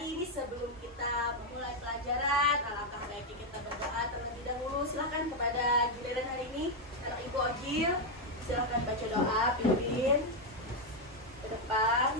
hari ini sebelum kita memulai pelajaran, alangkah baiknya kita berdoa terlebih dahulu. Silakan kepada giliran hari ini anak Ibu Ojil, silakan baca doa, pimpin ke depan.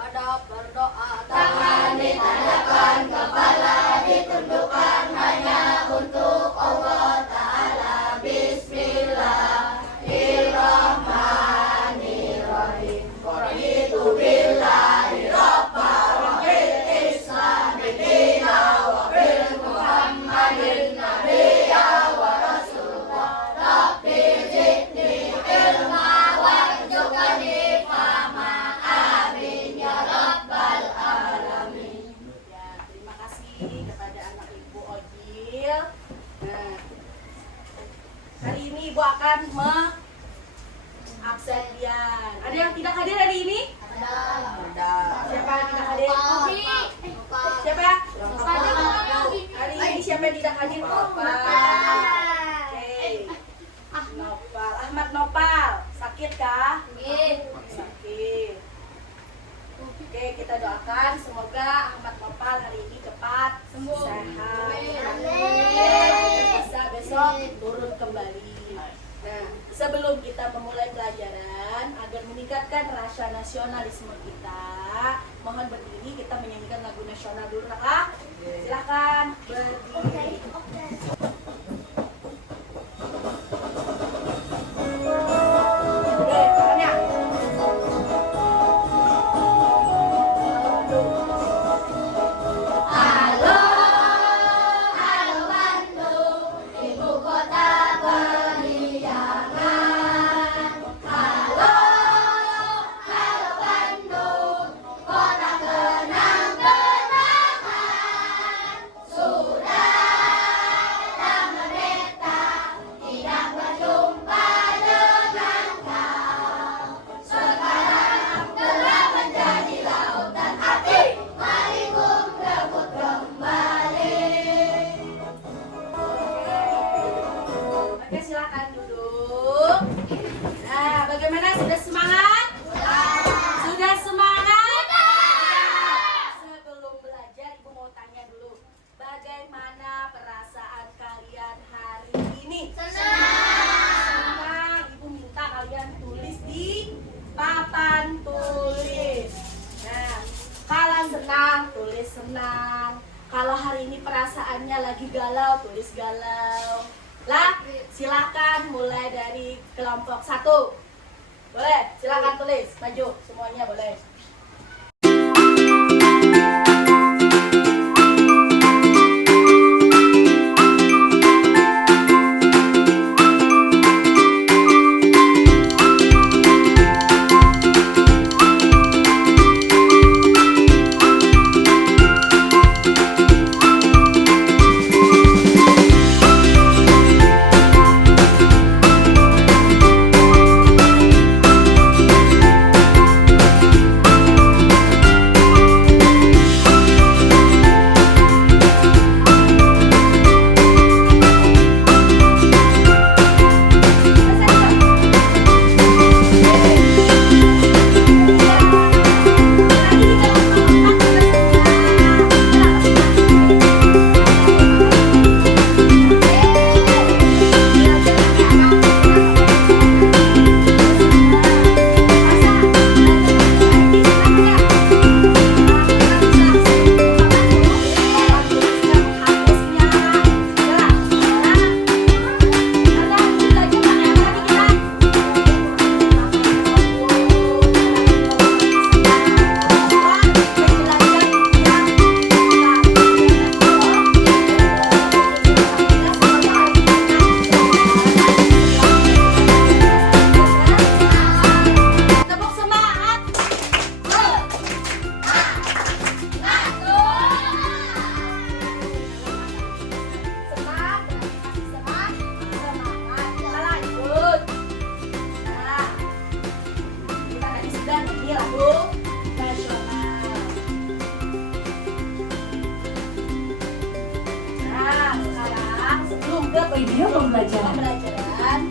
Hadap berdoa, tangan ditandakkan, kepala ditundukkan hanya untuk Allah Ta'ala. Bismillahirrahmanirrahim. Raditu billahi rabba wa bil islami dina wa bil muhammadin nabiyya wa rasulullah. Rabbi zidni ilma warzuqni fahma. Amin ya rabbal alamin. Ya, terima kasih kepada anak Ibu Ojil. Nah, hari ini Ibu akan absen Dian. Ada yang tidak hadir hari ini? Ada. Siapa yang tidak hadir? Siapa? Hari ini siapa yang tidak hadir? Nopal. Oke. Nopal. Ahmad Nopal. Sakit kah? Sakit. Oke, kita doakan semoga Ahmad Nopal hari ini cepat sembuh, sehat, bisa besok turun kembali. Nah, sebelum kita memulai pelajaran, agar meningkatkan rasa nasionalisme kita, mohon berdiri, kita menyanyikan lagu nasional dulu, Kak. Silakan berdiri. Oke, tangannya. Halo, halo Bandung, ibu kota periangan. Halo, halo Bandung, kota kenang-kenangan. Sudah lama beta tidak berjumpa dengan kau. Sekarang telah menjadi lautan hati, mari rebut kembali. Oke, silakan duduk. Nah, bagaimana? Sudah semangat? Sudah semangat? Sebelum belajar, Ibu mau tanya dulu. Bagaimana perasaan kalian hari ini? Senang. Ibu minta kalian tulis di papan tulis. Nah, kalau senang, tulis senang. Kalau hari ini perasaannya lagi galau, tulis galau. Lah, silakan mulai dari kelompok 1. Boleh, silakan tulis. Maju, semuanya boleh. Video pembelajaran.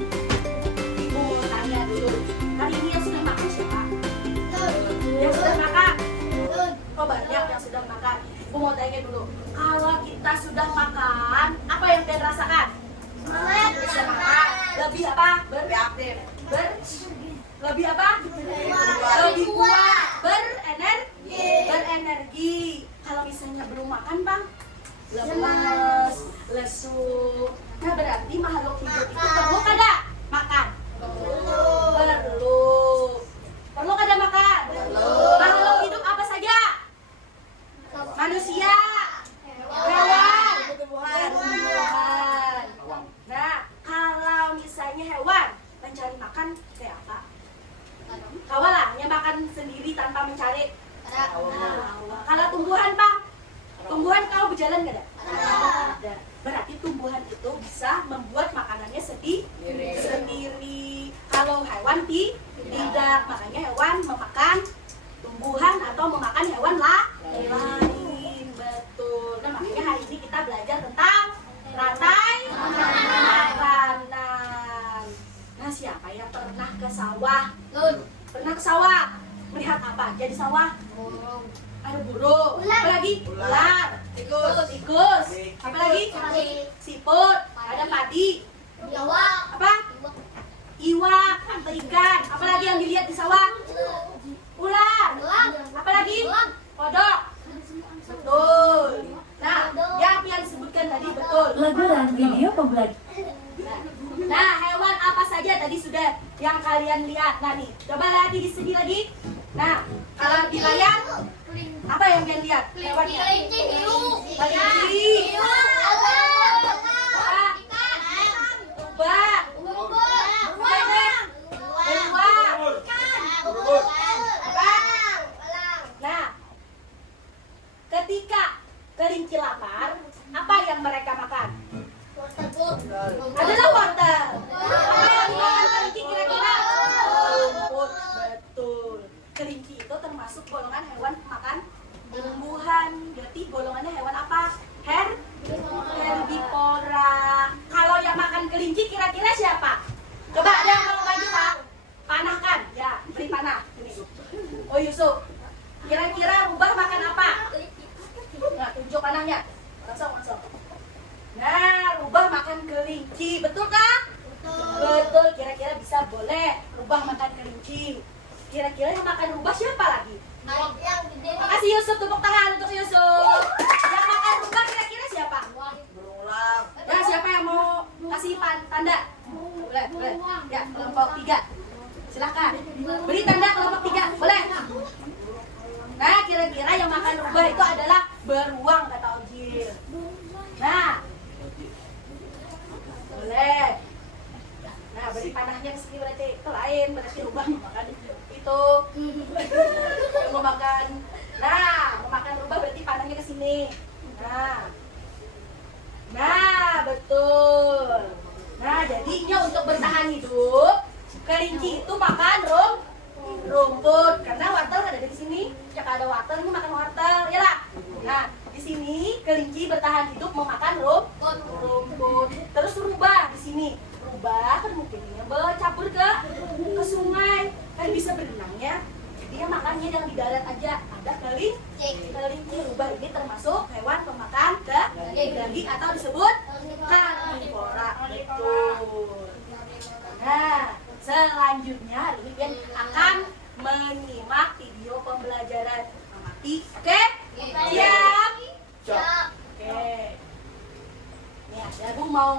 Ibu mau tanya dulu. Hari ini yang sudah makan siapa? Yang lebih apa? Lebih kuat. Berenergi. Kalau misalnya belum makan, Bang, lemes, lesu. Nah, berarti makhluk hidup itu perlu kada makan? Perlu. Perlu kada makan? Makhluk hidup apa saja? Manusia, hewan, tumbuhan. Nah, kalau misalnya hewan mencari makan kayak apa? Kawalah, yang makan sendiri tanpa mencari. Kalau tumbuhan, Pak? Tumbuhan kalau berjalan nggak ada? Ada. Berarti tumbuhan itu bisa membuat makanannya sendiri. Kalau hewan tidak. Makanya hewan memakan tumbuhan atau memakan hewan lain. Betul. Nah, makanya hari ini kita belajar tentang rantai makanan. Nah, siapa yang pernah ke sawah? Pernah ke sawah? Melihat apa aja di sawah? Ada burung, apa lagi? Ular, tikus, apa lagi? Siput, ada padi, apa? Iwak atau ikan, apa lagi yang dilihat di sawah? Ular, apa lagi? Kodok, betul. Nah, yang disebutkan tadi betul. Lagu dan video pembelajaran. Nah, hewan apa saja tadi sudah yang kalian lihat? Nah nih, coba lihat di sini lagi. Nah, kalau di layar apa yang kalian lihat? Hewannya? Kelinci. Rubah. Nah, ketika kelinci lapar, apa yang mereka makan? Adalah wortel. Apa yang dimakan kelinci kira-kira? Rumput. Betul. Kelinci itu termasuk golongan hewan pemakan tumbuhan. Berarti golongannya hewan apa? Herbivora. Kalau yang makan kelinci kira-kira siapa? Coba ada yang mau maju, Pak? Panahkan. Ya, beri panah. Ini. Oh, Yusuf. Kira-kira rubah makan apa? Nah, tunjuk panahnya. Langsung. Nah, rubah makan kelinci. Betul kah? Betul. Kira-kira bisa boleh rubah makan kelinci. Kira-kira yang makan rubah siapa lagi? Makasih Yusuf, tepuk tangan untuk Yusuf. Yang makan rubah kira-kira siapa? Berulang. Ya, siapa yang mau kasih tanda? Boleh. Ya, kelompok 3. Silahkan. Beri tanda kelompok 3. Boleh. Nah, kira-kira yang makan rubah itu adalah beruang, kata Ojil. Nah, boleh. Nah, beri panahnya ke sini berarti ke lain, berarti rubah makan itu. Mau makan. Nah, mau makan rubah berarti panahnya ke sini. Nah, betul. Nah, jadinya untuk bertahan hidup, kelinci itu makan rumput. Karena wortel ada di sini. Jika ada wortel, ini makan wortel, ya lah. Nah, di sini kelinci bertahan hidup memakan rumput. Terus rubah di sini. Rubah kan mungkin bercampur ke sungai, kan bisa berenang ya. Dia makannya yang di darat aja. Ada kelinci. Rubah ini termasuk hewan pemakan daging atau disebut karnivora. Betul. Nah, selanjutnya hari ini Pian akan menyimak video pembelajaran amati. Oke? Siap? Oke. Nih, aku mau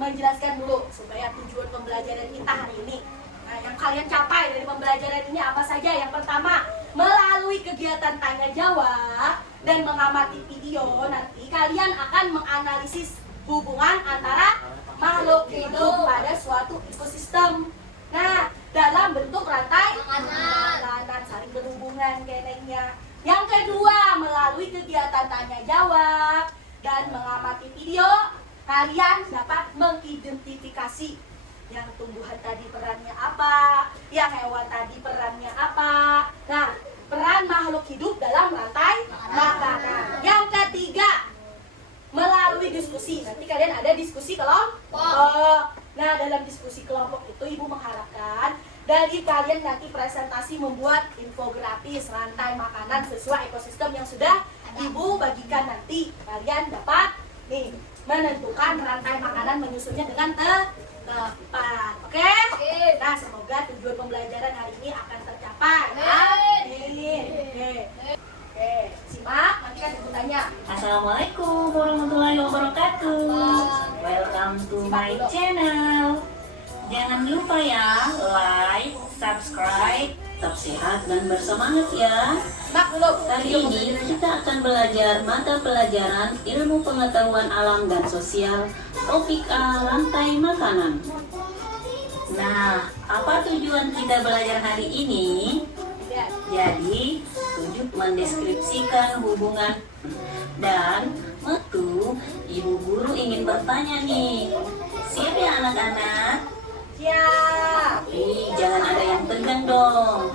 menjelaskan dulu supaya tujuan pembelajaran kita hari ini. Nah, yang kalian capai dari pembelajaran ini apa saja? Yang pertama, melalui kegiatan tanya jawab dan mengamati video, nanti kalian akan menganalisis hubungan antara makhluk hidup pada suatu ekosistem. Nah, dalam bentuk rantai makanan saling berhubungan kayaknya. Yang kedua, melalui kegiatan tanya jawab dan mengamati video, kalian dapat mengidentifikasi yang tumbuhan tadi perannya apa, yang hewan tadi perannya apa. Nah, peran makhluk hidup dalam rantai makanan. Yang ketiga, melalui diskusi. Nanti kalian ada diskusi kelompok. Nah, dalam diskusi kelompok itu Ibu mengharapkan dari kalian nanti presentasi membuat infografis rantai makanan sesuai ekosistem yang sudah Ibu bagikan. Nanti kalian dapat menentukan rantai makanan menyusunnya dengan depan. Oke? Nah, semoga tujuan pembelajaran hari ini akan tercapai. Amin. Oke, simak nanti kan ibu tanya. Assalamualaikum warahmatullahi wabarakatuh. Welcome to my channel. Jangan lupa ya, like, subscribe, tetap sehat dan bersemangat ya. Mak belum. Kali ini kita akan belajar mata pelajaran ilmu pengetahuan alam dan sosial, topik A, rantai makanan. Nah, apa tujuan kita belajar hari ini? Jadi, tujuh mendeskripsikan hubungan dan waktu ibu guru ingin bertanya nih. Siap ya anak-anak? Siap. Ih, jangan ada yang tegang dong.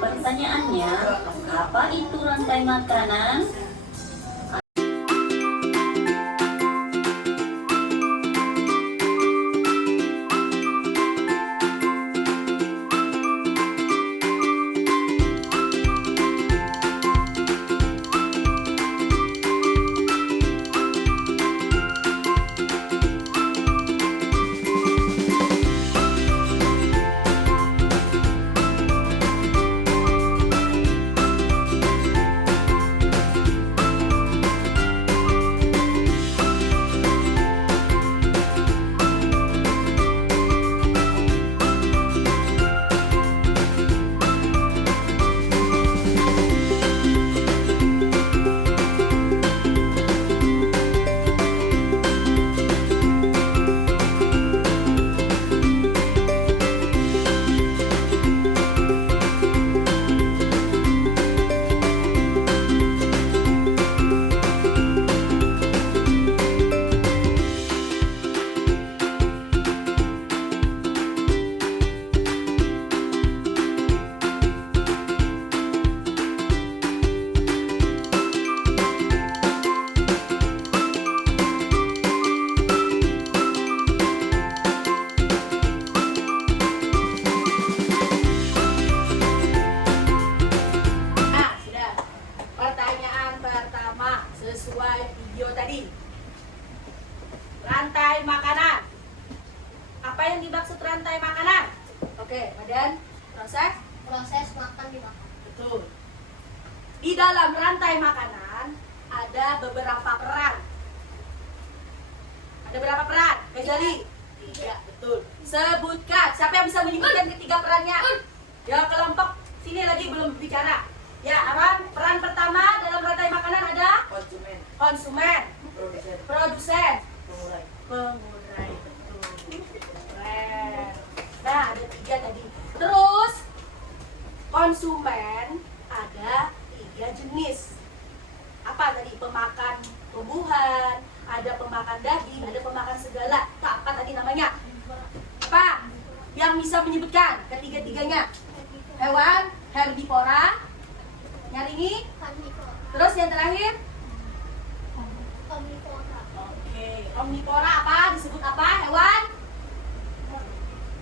Pertanyaannya, apa itu rantai makanan? Nah, sudah. Pertanyaan pertama sesuai video tadi. Rantai makanan. Apa yang dimaksud rantai makanan? Oke, Madan, Proses makan dimakan. betul. Di dalam rantai makanan ada beberapa peran. Ada berapa peran? Kejali? Tiga, betul. Sebutkan. Siapa yang bisa menyebutkan ketiga perannya? Ya, kelompok sini lagi belum bicara. Ya, Aran, peran pertama dalam rantai makanan ada konsumen, produsen, pengurai. Betul. Keren. Nah, ada tiga tadi. Terus konsumen ada tiga jenis. Apa tadi? Pemakan tumbuhan, ada pemakan daging, ada pemakan segala. Itu apa tadi namanya? Apa? Yang bisa menyebutkan ketiga-tiganya? Hewan, herbivora, nyaringi. Terus yang terakhir? Oke, omnivora apa? Disebut apa? Hewan?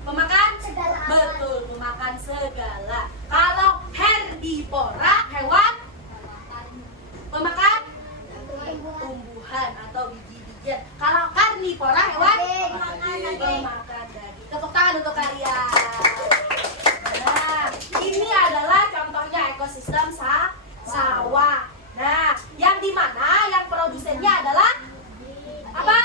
Pemakan? Segala. Betul, pemakan segala. Kalau herbivora, hewan? Pemakan? Tumbuhan atau biji-bijian. Kalau karnivora, hewan? Pemakan daging. Tepuk tangan untuk kalian. Nah, ini adalah contohnya ekosistem sawah. Nah, yang di mana yang produsennya adalah apa?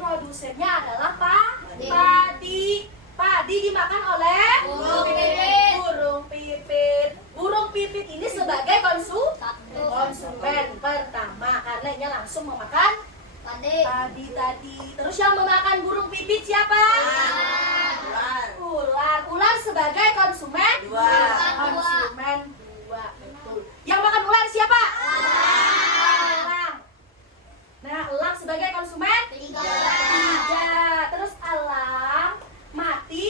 Produsennya adalah padi. Padi dimakan oleh burung pipit. Burung pipit ini sebagai konsumen pertama karena ia langsung memakan padi tadi. Terus yang memakan burung pipit siapa? Ular sebagai konsumen konsumen dua. Betul. Yang makan ular siapa? Elang. Nah, elang sebagai konsumen tiga. Terus elang mati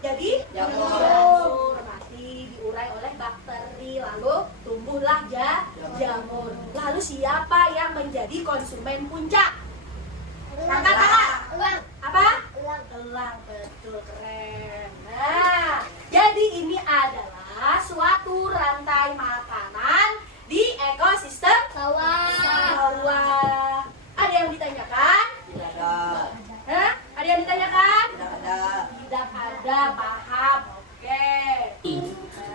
jadi jamur. Mati diurai oleh bakteri lalu tumbuhlah jamur. Lalu siapa yang menjadi konsumen puncak? Angkat tangan. Apa? Elang, betul, keren. Nah, jadi ini adalah suatu rantai makanan di ekosistem sawah. Ada yang ditanyakan? Hah?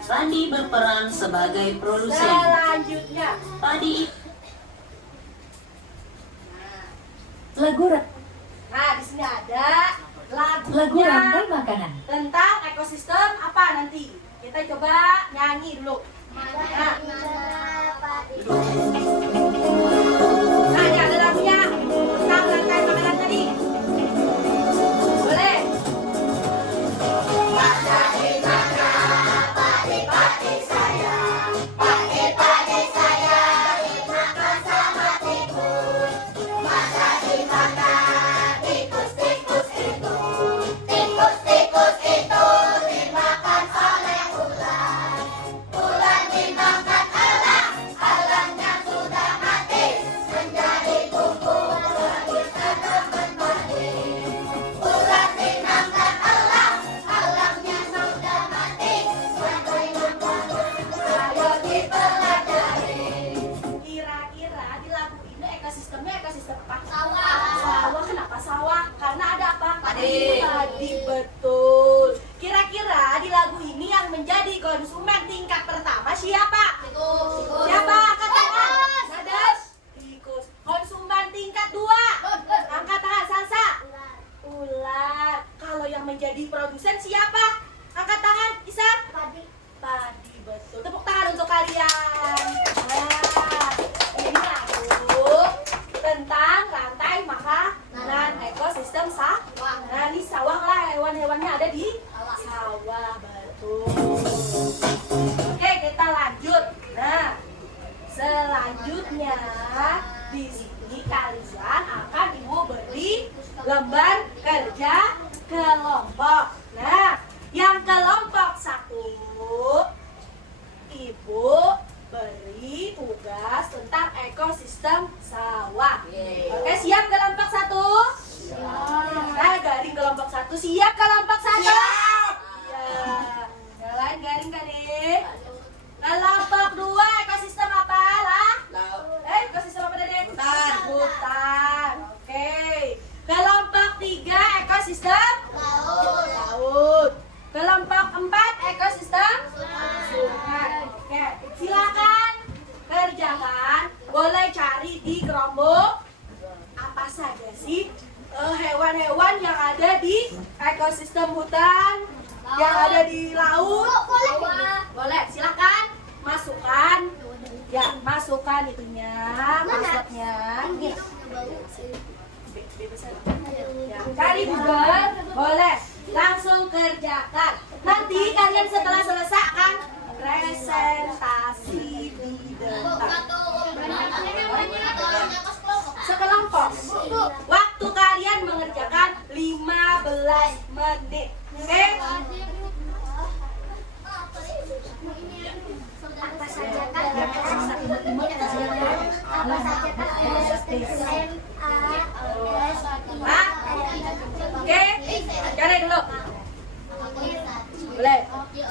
Randi berperan sebagai produsen. Selanjutnya, Padi nah di sini ada Lagu lagunya rantai makanan. tentang ekosistem apa nanti. Kita coba nyanyi dulu. Nah, ini ada lagunya tentang rantai makanan tadi. Boleh? Ayo dipelajari. Kira-kira di lagu ini ekosistemnya ekosistem apa? Sawah. Sawah. Kenapa sawah? Karena ada apa? Padi. Padi, betul. Kira-kira di lagu ini yang menjadi konsumen tingkat pertama siapa? Siapa? Angkat tangan. Nadas. Tikus. Konsumen tingkat 2. Angkat tangan. Salsa. Ular. Kalau yang menjadi produsen siapa? Angkat tangan. Isan. Padi, betul. Tepuk tangan untuk kalian. Nah, ini lagu tentang rantai makanan ekosistem sawah. Nah, ini sawah lah, hewan-hewannya ada di sawah, betul. Oke, kita lanjut. Nah, selanjutnya di sini kalian akan ibu beri lembar kerja kelompok. Nah, yang kelompok 1 ibu beri tugas tentang ekosistem sawah. Oke, siap kelompok 1? Nah, garing kelompok 1. Siap kelompok 1? Siap. Jalan garing. Kelompok 2 ekosistem apa lah? Ekosistem apa Dede? Hutan. Oke. Kelompok 3 ekosistem laut. Kelompok 4 ekosistem sungai. Oke, silakan kerjakan. Boleh cari di kelompok apa saja sih hewan-hewan yang ada di ekosistem hutan, yang ada di laut. Boleh, silakan masukkan. Ya, masukkan itunya, maksudnya. Ya, cari Google, boleh. Langsung kerjakan. Nanti kalian setelah selesai akan presentasi di depan. Sekelompok. Waktu kalian mengerjakan 15 menit. Oke? Apa saja kan? Apa saja kan? Hah? Oke? Cari dulu. Boleh.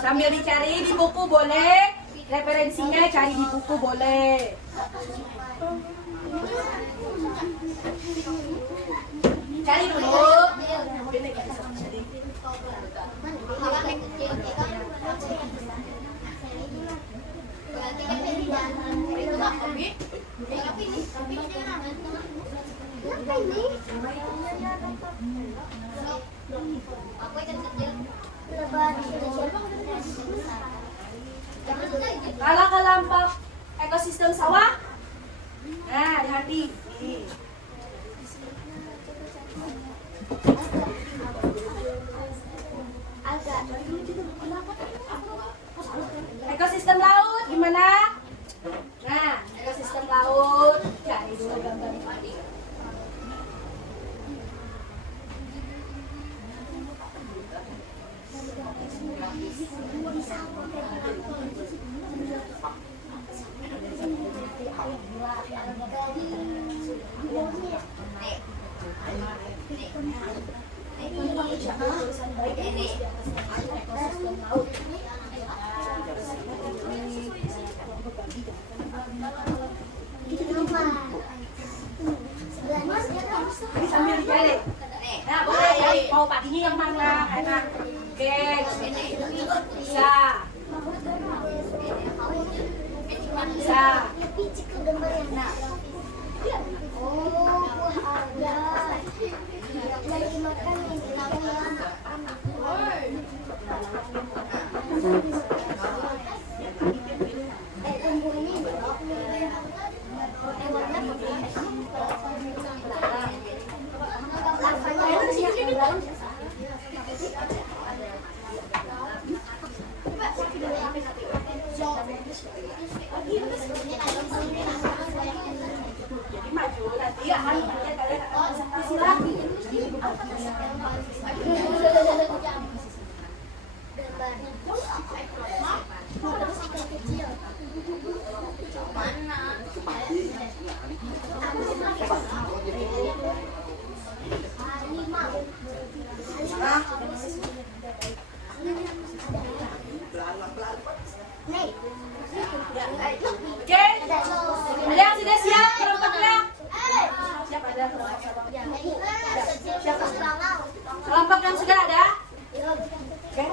Sambil dicari di buku boleh. Referensinya cari di buku boleh. Cari dulu. Kalau kelompok ekosistem sawah, nah hati-hati. Ekosistem laut gimana? Nah, ekosistem laut cari dulu gambar tadi. Ini sambil dicari. Nah, boleh cari mau padinya yang mana enak. Oke, bisa. Bisa. Picik ke gambar yang nak. Oh, buah ada. Lagi makan ini. Bumbu ini. Jadi maju nanti akan kalian akan presentasi lagi. Oke, ada yang sudah siap kelompoknya? Siap ada siapa? Kelompok yang sudah ada? Oke.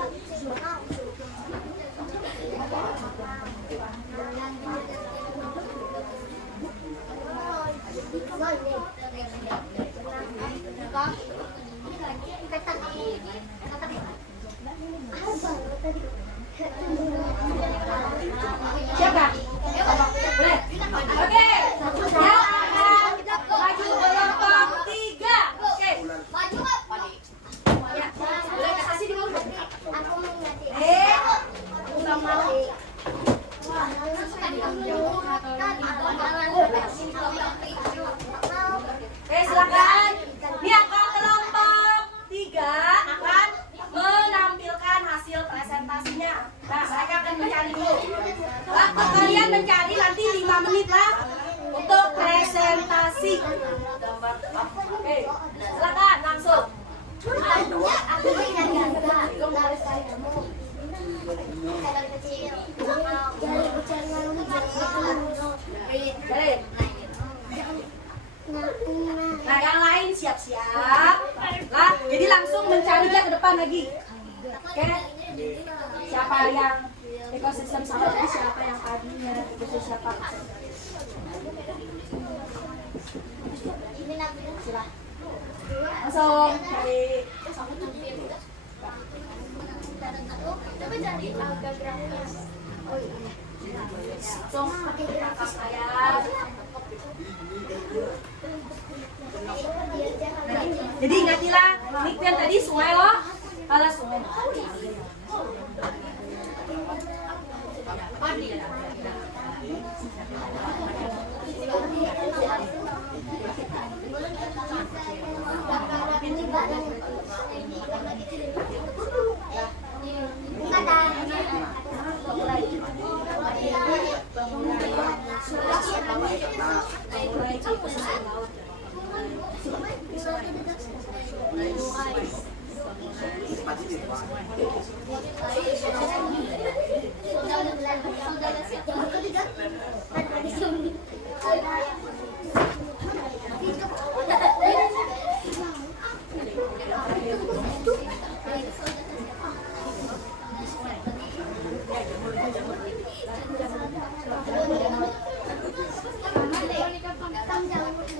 Siapa? Boleh? Oke. Yang akan maju kelompok 3. Oke. Ya. Boleh kasih dulu. Aku mau ngerti. Bukan mau. Silakan. Ini akan kelompok 3 akan menampilkan hasil presentasinya. Nah, mereka akan mencari dulu. Waktu kalian mencari nanti 5 menit lah untuk presentasi. Oke, silakan langsung. Aku ingat gambar sekali kamu. Dari kecil. Dari kecil lalu Boleh. Nah, yang lain siap-siap. Nah, jadi langsung mencarinya ke depan lagi. Oke. Siapa yang ekosistem seperti siapa yang tadinya ekosistem siapa? Silah. Langsung cari. Coba cari agak grafis. Oh iya. Langsung pakai grafis ayat. Jadi ingatilah, ini kan tadi sungai loh. Kalau sungai.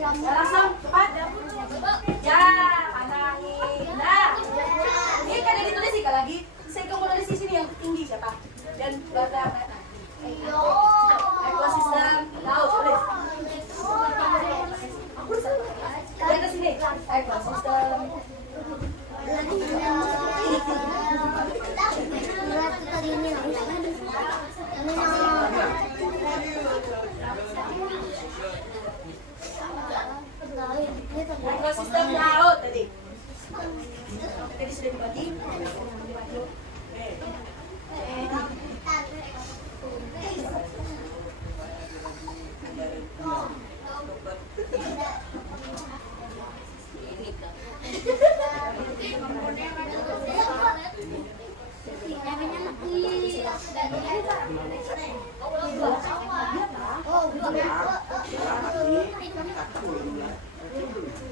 Langsung cepat. Ya, panahin. Nah, ini kan ada ditulis sekali lagi. Saya kamu nulis di sini yang tinggi siapa? Dan belakang. Ekosistem laut tulis. Aku bisa. Kalian ke sini. Ekosistem. Ekosistem laut tadi. Tadi sudah dibagi.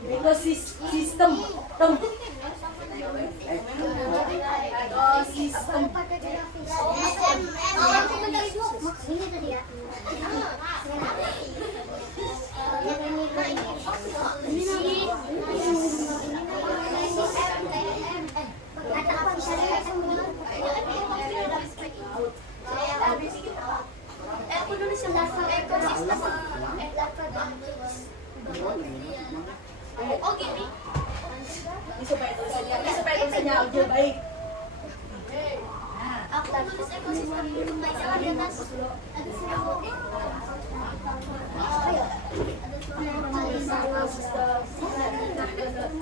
Ekosistem. Ekosistem. Ini tadi ya. Tulis ekosistem rumah yang di atas. Ada semua. Ayo. Ada semua. Wow, sistem. Mana ada bang?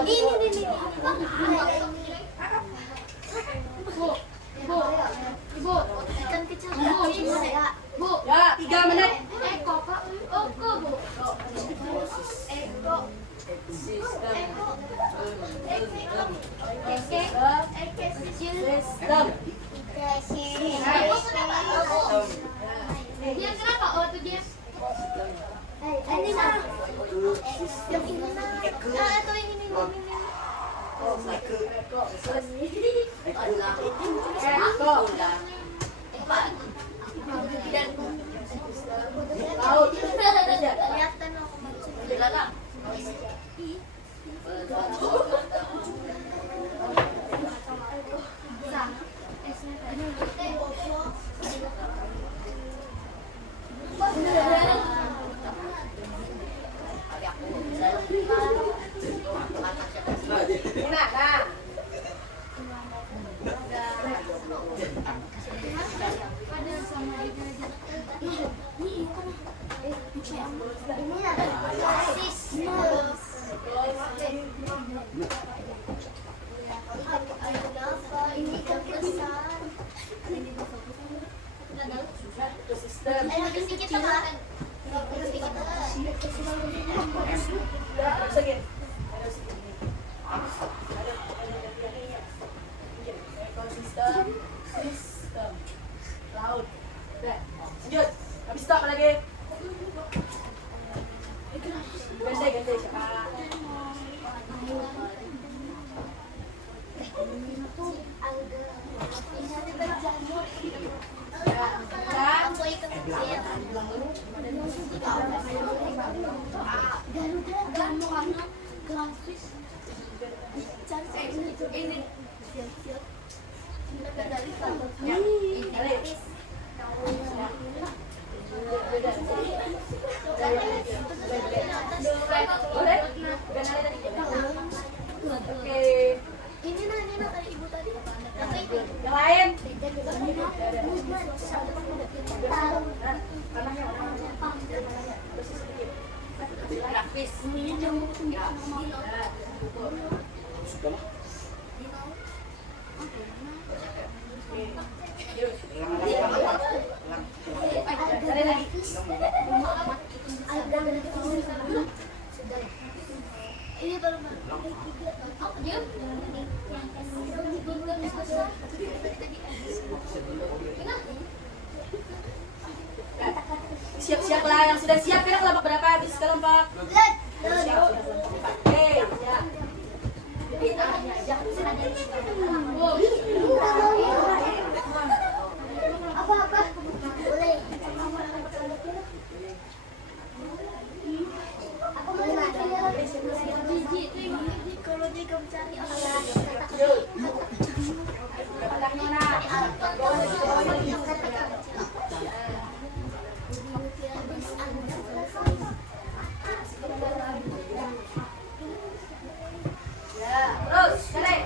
Ini. Bu, ikan kecil. Bu, Ya, 3 menit. Eko, Pak. Eko, Bu. Eko. Sistem. Dia kenapa? Oh, itu dia. Ini nah. Yang ini nah. Atau yang ini. Laut. Kelihatan loh. Nah. Sistem. Sistem. Laut. Udah, lanjut. Habis itu apa lagi? Ganti siapa? Ini nah tadi ibu tadi. Yang lain? Grafis. Ini baru Siap-siap lah, yang sudah siap kan kelompok berapa? Habis kelompok. Siap. Oke, siap. apa-apa boleh. Aku mau biji itu kalau dia kamu cari Terus, selesai.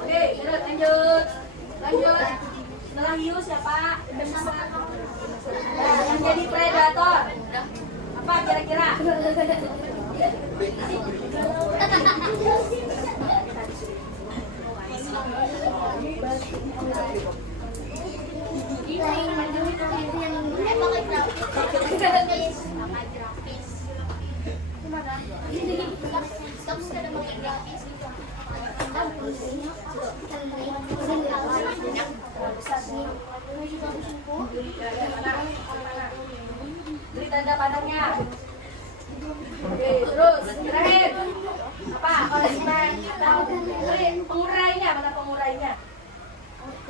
Oke, lanjut. Setelah hiu siapa? Yang jadi predator. Apa kira-kira? Beri tanda panahnya. Oke, terus terakhir apa? Kalau cuma tahu pengurainya, mana pengurainya?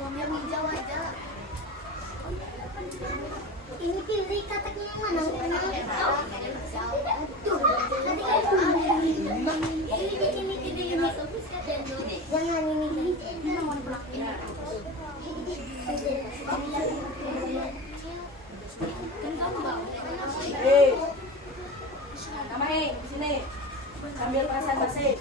yang hijau aja. Ini pilih kataknya yang mana? Tuh, tadi kan ini. Jangan ini. Ya. Hei, nama di sini. Sambil perasaan basi.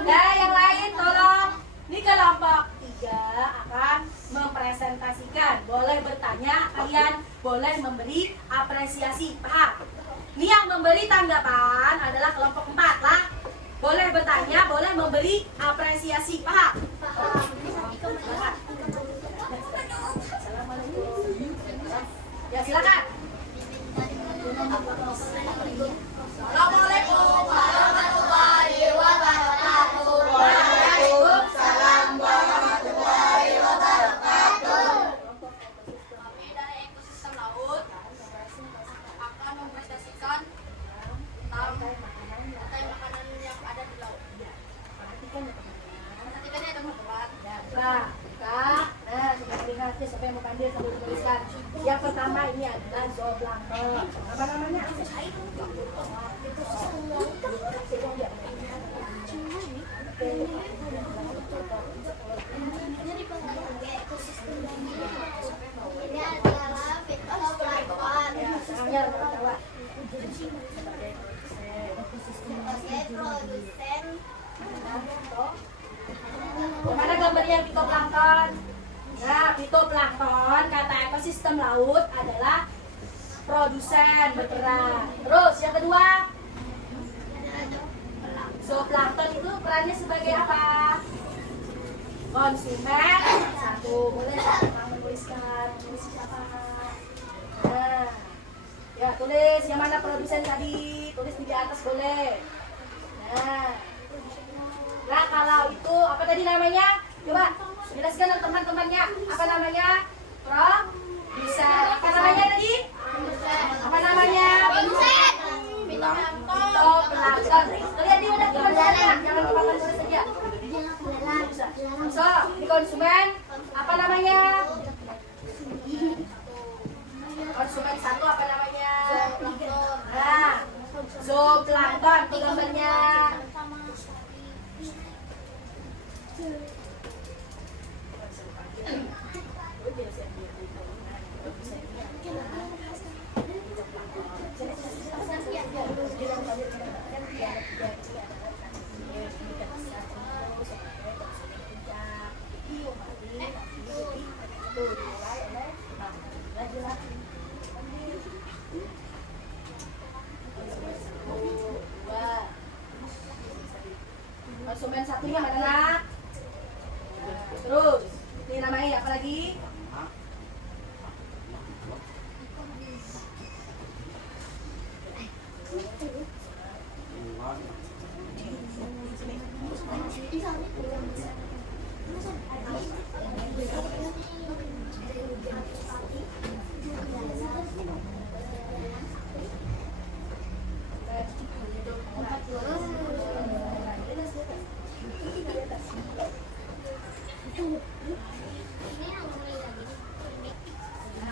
Nah, yang lain tolong. Ini kelompok 3 akan mempresentasikan. Boleh bertanya, kalian boleh memberi apresiasi. Paham? Ini yang memberi tanggapan adalah kelompok 4 lah. Boleh bertanya, boleh memberi apresiasi. Paham? Paham. Ya, silakan. Assalamualaikum warahmatullahi wabarakatuh. Waalaikumsalam warahmatullahi wabarakatuh. Kami dari ekosistem laut akan mempresentasikan tentang rantai makanan yang ada di laut. Perhatikan ya teman-teman. Nah, sudah lihat ya, siapa yang mau panggil sambil tuliskan. Yang pertama ini adalah zooplankton. Apa namanya? Ini adalah fitoplankton Namanya apa? sebagai produsen. Mana gambarnya fitoplankton? Nah, fitoplankton kata ekosistem laut adalah produsen berperan. Terus yang kedua, zooplankton itu perannya sebagai apa? Konsumen. Satu, boleh Kang menuliskan. Tulis siapa? Nah, ya tulis yang mana produsen tadi. Tulis di atas boleh. Nah, kalau itu apa tadi namanya? Coba jelaskan teman-temannya. Apa namanya? Produsen. Apa namanya tadi? Apa namanya? Produsen. Fitoplankton. Kalian di udah kebanyakan. Jangan lupa tulis saja. So, di konsumen apa namanya? Konsumen satu apa namanya? Nah, zooplankton itu gambarnya. Konsumen satunya mana nak? Terus, ini namanya apa lagi?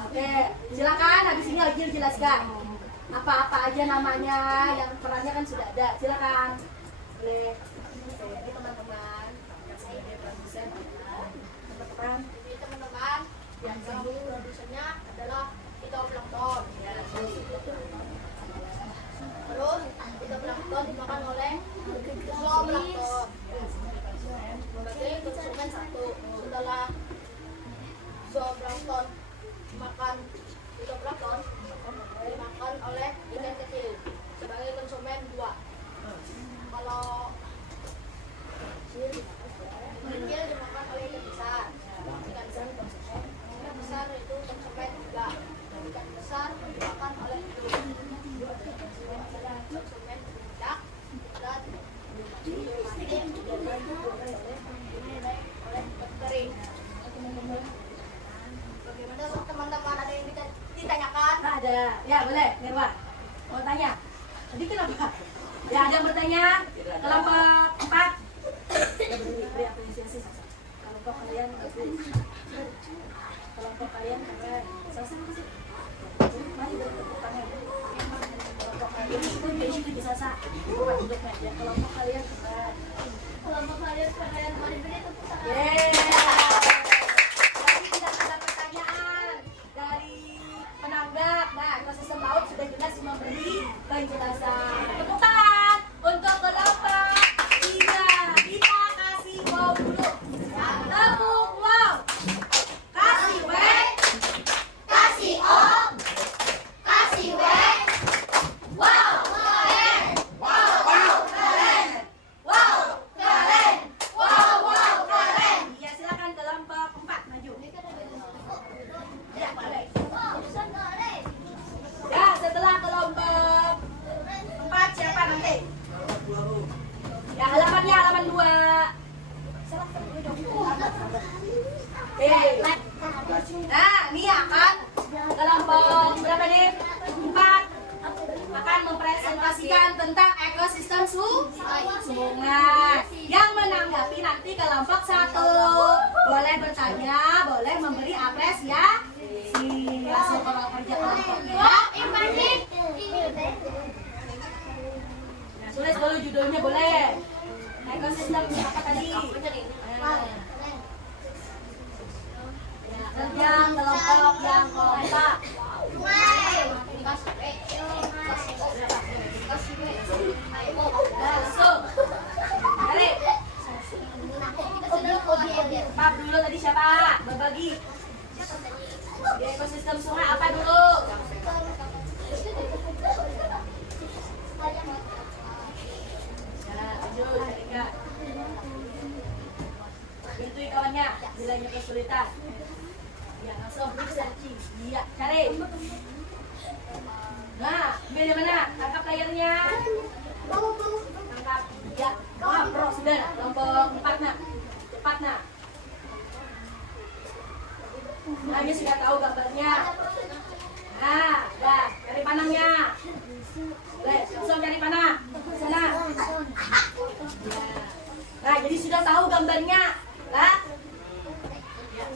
Oke, silakan habis ini Agil jelaskan apa-apa aja namanya, yang perannya kan sudah ada. Silakan. Boleh. Ini teman-teman yang sebagai produsen teman-teman. Jadi teman-teman, yang produsennya adalah fitoplankton. Terus fitoplankton dimakan oleh zooplankton. Sebagai konsumen satu. Setelah zooplankton makan fitoplankton dimakan oleh ikan kecil sebagai konsumen 2. Kalau kecil dimakan oleh ikan besar. Ikan besar itu konsumen 3. Ikan besar dimakan oleh konsumen puncak dan oleh ikan kering. Bagaimana teman-teman, ada yang ditanyakan? Nah, ada. Ya, boleh. Nirwa. Mau tanya. Tadi kenapa? Ya, ada yang bertanya. Kelompok 4. Ya, beri apresiasi. Kelompok kalian kelompok kalian keren. Sama-sama sih. Mari bertepuk tangan. Kelompok kalian itu bisa sah. Bukan duduk meja. Kelompok kalian keren. Nah, ini akan kelompok berapa nih? 4 akan mempresentasikan tentang ekosistem sungai. Yang menanggapi nanti kelompok 1 boleh bertanya, boleh memberi apresiasi. Langsung ke kerja kelompoknya. Nah, tulis dulu judulnya boleh. Ekosistem apa tadi? Kerja kelompok yang kompak. Langsung. Tarik. Pap dulu tadi siapa? Berbagi. Di ekosistem sungai apa dulu? Nah, lanjut, Erika. Itu kawannya, bilangnya kesulitan. Ya, langsung searching. Iya, cari. Nah, pilih mana? Tangkap layarnya. Tangkap. Ya, pro sudah. Kelompok 4 nak. Cepat nak. Nah, ini sudah tahu gambarnya. Nah, dah, cari panahnya. Boleh, langsung cari panah. Sana. Nah, jadi sudah tahu gambarnya. Lah.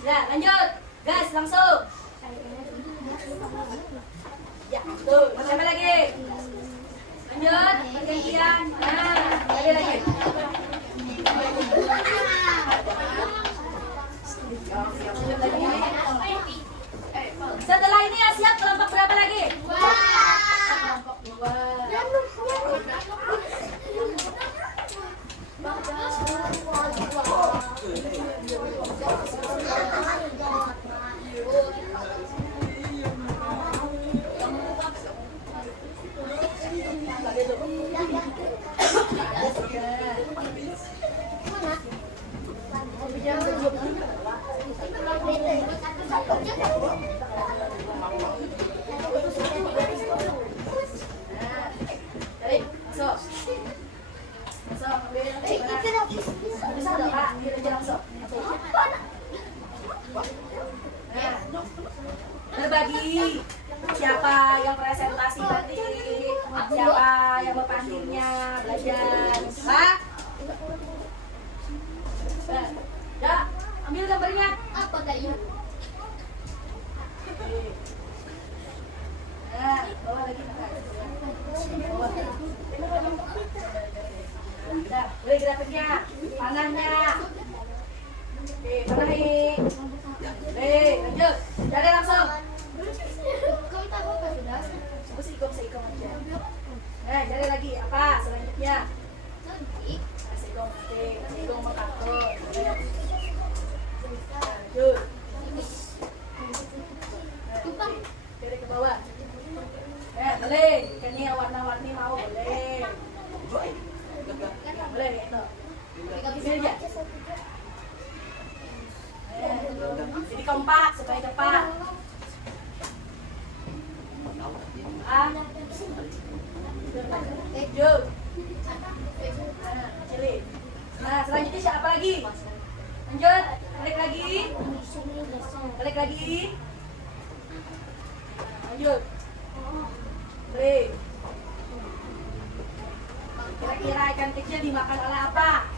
Ya, lanjut. Gas, langsung. Ya, tuh, sampai lagi. Lanjut, pergantian. Nah, lagi. Setelah ini ya siap kelompok berapa lagi? Kelompok 2. Bisa dong, Pak. Biar aja langsung. Nah, berbagi. Siapa yang presentasi nanti? Siapa yang berpandirnya? Belajar. Hah? Ya, ambil gambarnya. Apa tadi? Nah, bawa lagi. Bawa. Nah, boleh grafiknya, panahnya. Oke, panahin. Oke, lanjut. Cari langsung. Kau tahu apa sudah? Seikong aja. Nah, cari lagi apa selanjutnya? Nanti. Seikong mengkatur. Lanjut. Tumpang. Cari ke bawah. Boleh. Ikannya warna-warni mau boleh. Boleh gitu. Ini aja. Jadi kompak supaya cepat. Lanjut. Cili. Nah, selanjutnya siapa lagi? Lanjut. Balik lagi. Balik lagi. Lanjut. Balik. Kira-kira ikan kecil dimakan oleh apa?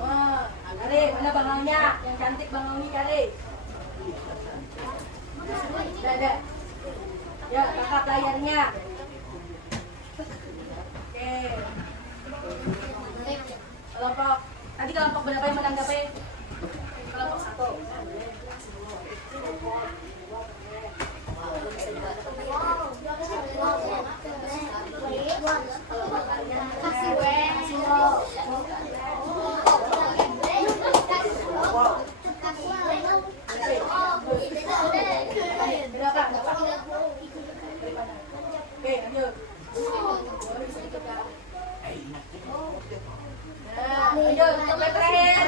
Oh, cari mana bangaunya? Yang cantik bangaunya cari. Ada. Ya, tangkap layarnya. Oke. Kelompok. Tadi kelompok berapa yang menanggapi? Kelompok 1. Oke, lanjut. Nah, lanjut. Sampai terakhir.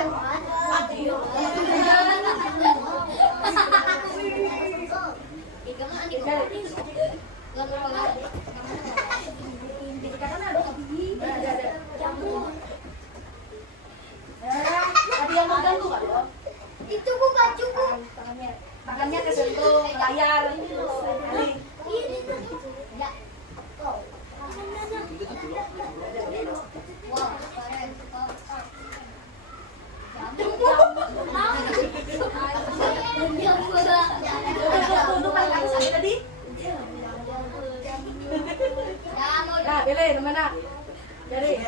Ada yang mengganggu kan? tangannya. Tangannya kesentuh layar. Ali. Wow, keren. Tuntukan kaki saya tadi. Nah, pilih yang mana? Jadi.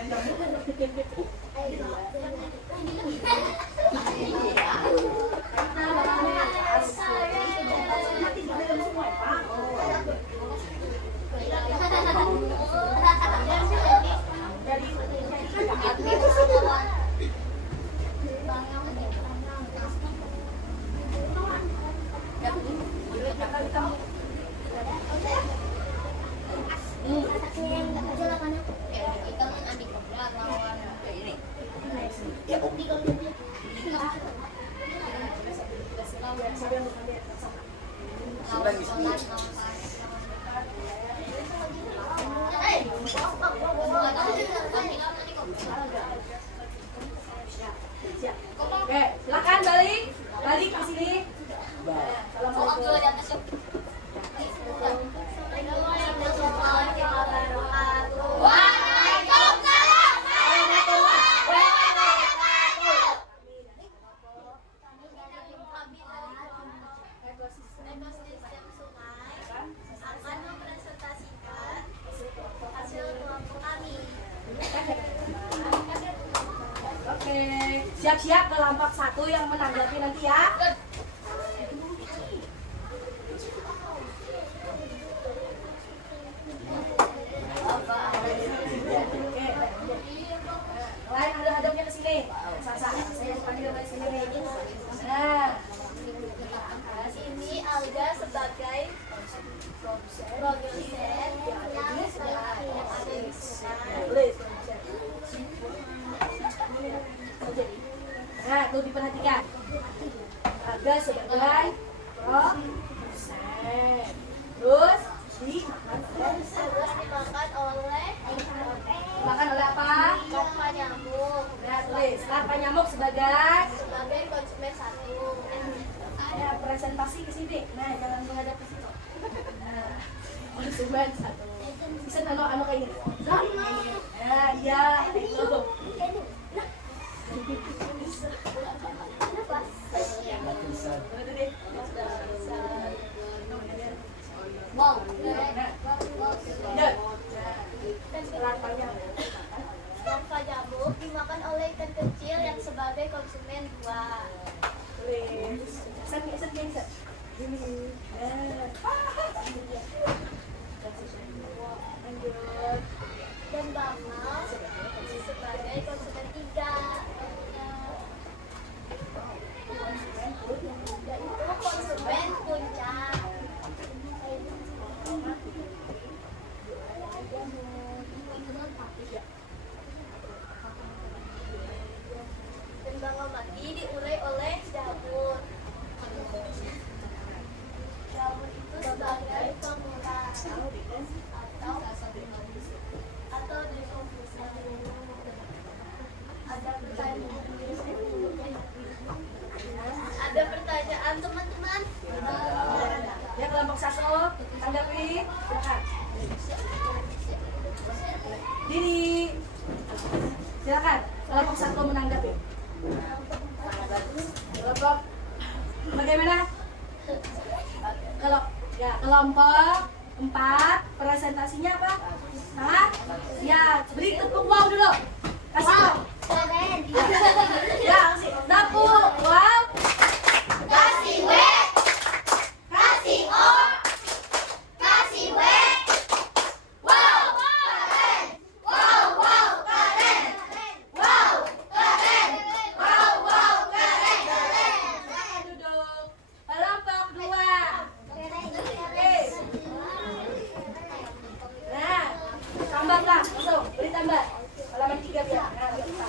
Oke, silakan balik ke sini. Oke, siap-siap kelompok 1 yang menanggapi nanti ya. Lain hadap-hadapnya ke sini. Saya panggil ke sini nih. Nah, Ini Alga sebagai produsen yang ada di boleh. Nah, tuh diperhatikan. Ada sebagai produsen. Terus dimakan oleh apa? larva nyamuk Nah, tulis larva nyamuk sebagai konsumen 1. ada presentasi ke sini. Nah, jangan menghadap ke situ. Nah, konsumen 1. Bisa anu kayak gini. Nah, iya, itu. Wow, larva nyamuk dimakan oleh ikan kecil yang sebagai konsumen 2. Dan bangau sebagai konsumen 3. Yaitu konsumen puncak. Dan bangau mati diurai oleh jamur. Jamur itu sebagai penguras atau dekomposisi. Ada pertanyaan teman-teman? Ya, kelompok 1 tanggapi. Silakan. Dini. Silakan. Kelompok 1 menanggapi. Kelompok bagaimana? Kalau ya kelompok 4 presentasinya apa? Hah? Ya, beri tepuk wow dulu. Kasih. Ya, kasih. Tepuk wow. Kasih W, kasih O, kasih W. Wow, keren. Wow, wow, keren. Wow, keren. Wow, wow, keren. Duduk. Kelompok 2. Oke. Nah, tambah lah, langsung beri tambah. Halaman 3 biar. Nah,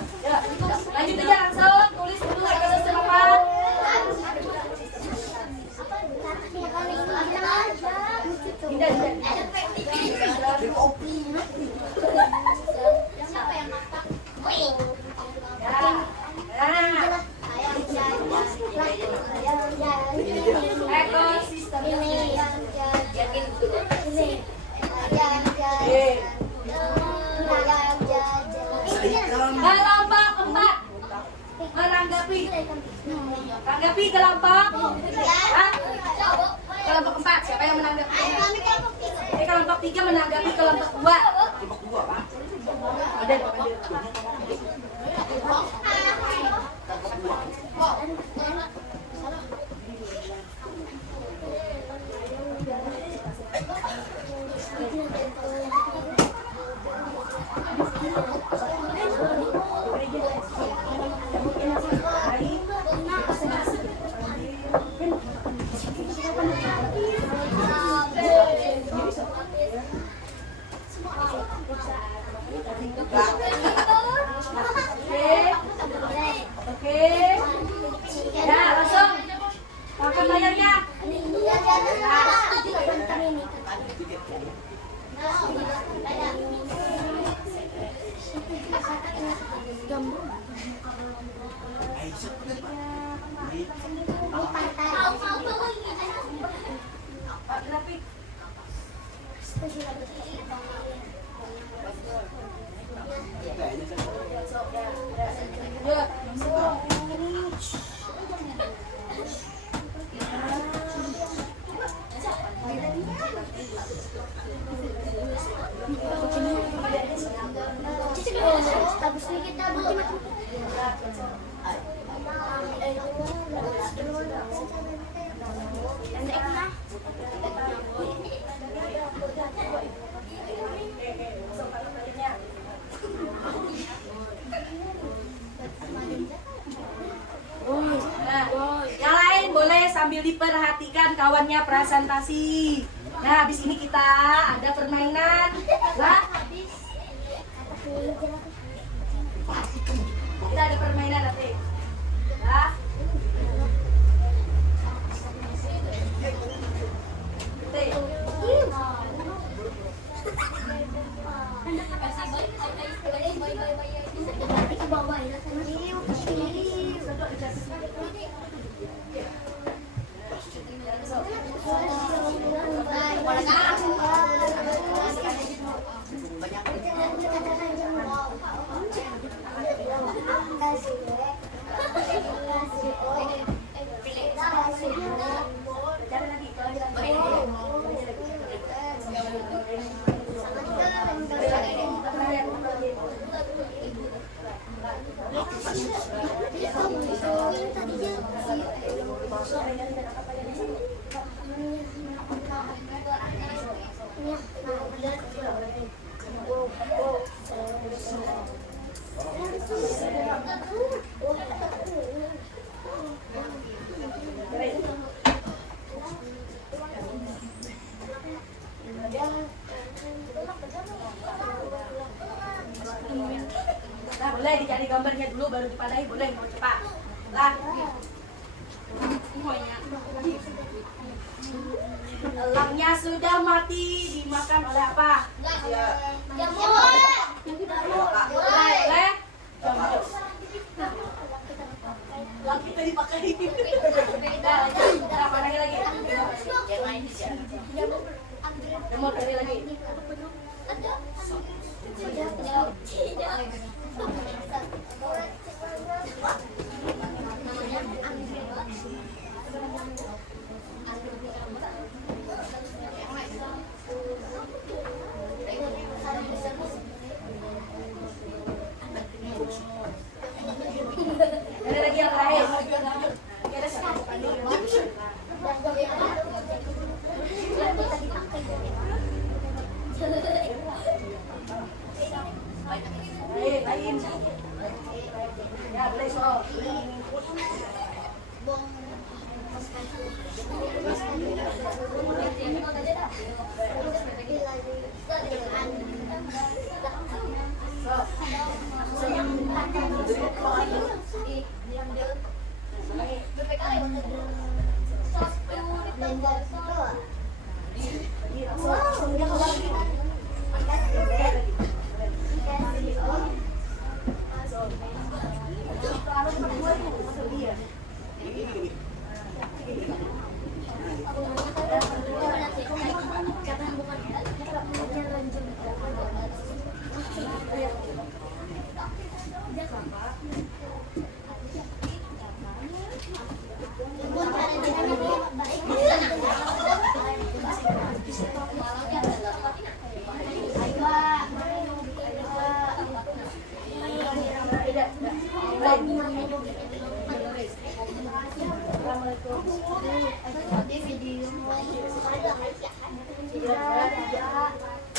keempat. Menanggapi. Tanggapi kelompok. Hah? Kelompok 4. Siapa yang menanggapi? Kelompok 3 menanggapi kelompok 2. Ada. Oke. Ya, langsung. Makan layarnya. Pak grafik. Ya. Bagus nih kita Bu. Nah, yang lain boleh sambil diperhatikan kawannya presentasi. Nah, habis ini kita ada permainan. Lah, kita ada permainan nanti. Nah. Nah, boleh dicari gambarnya dulu baru dipadahi, boleh mau cepat. Lah. Elangnya sudah mati dimakan oleh apa? Oleh elang kita dipakai. Nah, apa lagi? Jamur kali lagi. Ada lagi yang terakhir. Ada satu. Lain. Ya, boleh so.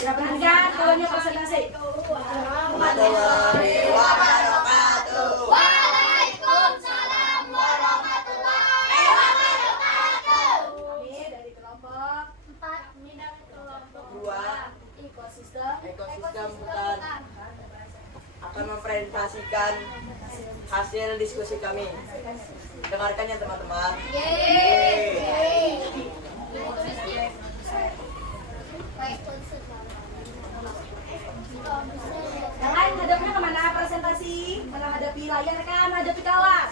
Berangkat kalau presentasi. Warahmatullahi wabarakatuh. Waalaikumsalam warahmatullahi wabarakatuh. Kami dari kelompok 2 ekosistem hutan Akan mempresentasikan hasil diskusi kami. Dengarkan ya teman-teman. Jangan hadapnya kemana presentasi? Menghadapi layar kan, menghadapi kawan.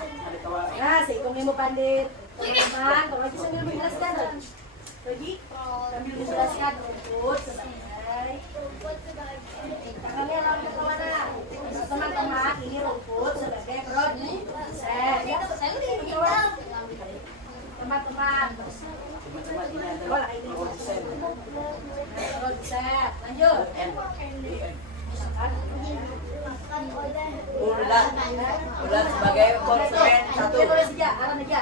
Nah, seikung ilmu pandit. Teman-teman, kalau lagi sambil menjelaskan lagi. Sambil menjelaskan rumput sebagai tangannya langsung ke mana? Teman-teman, ini rumput sebagai produsen. Ya, teman-teman. Bola ini produsen. Lanjut. Bulan sebagai konsumen satu. Tulis aja, arah aja.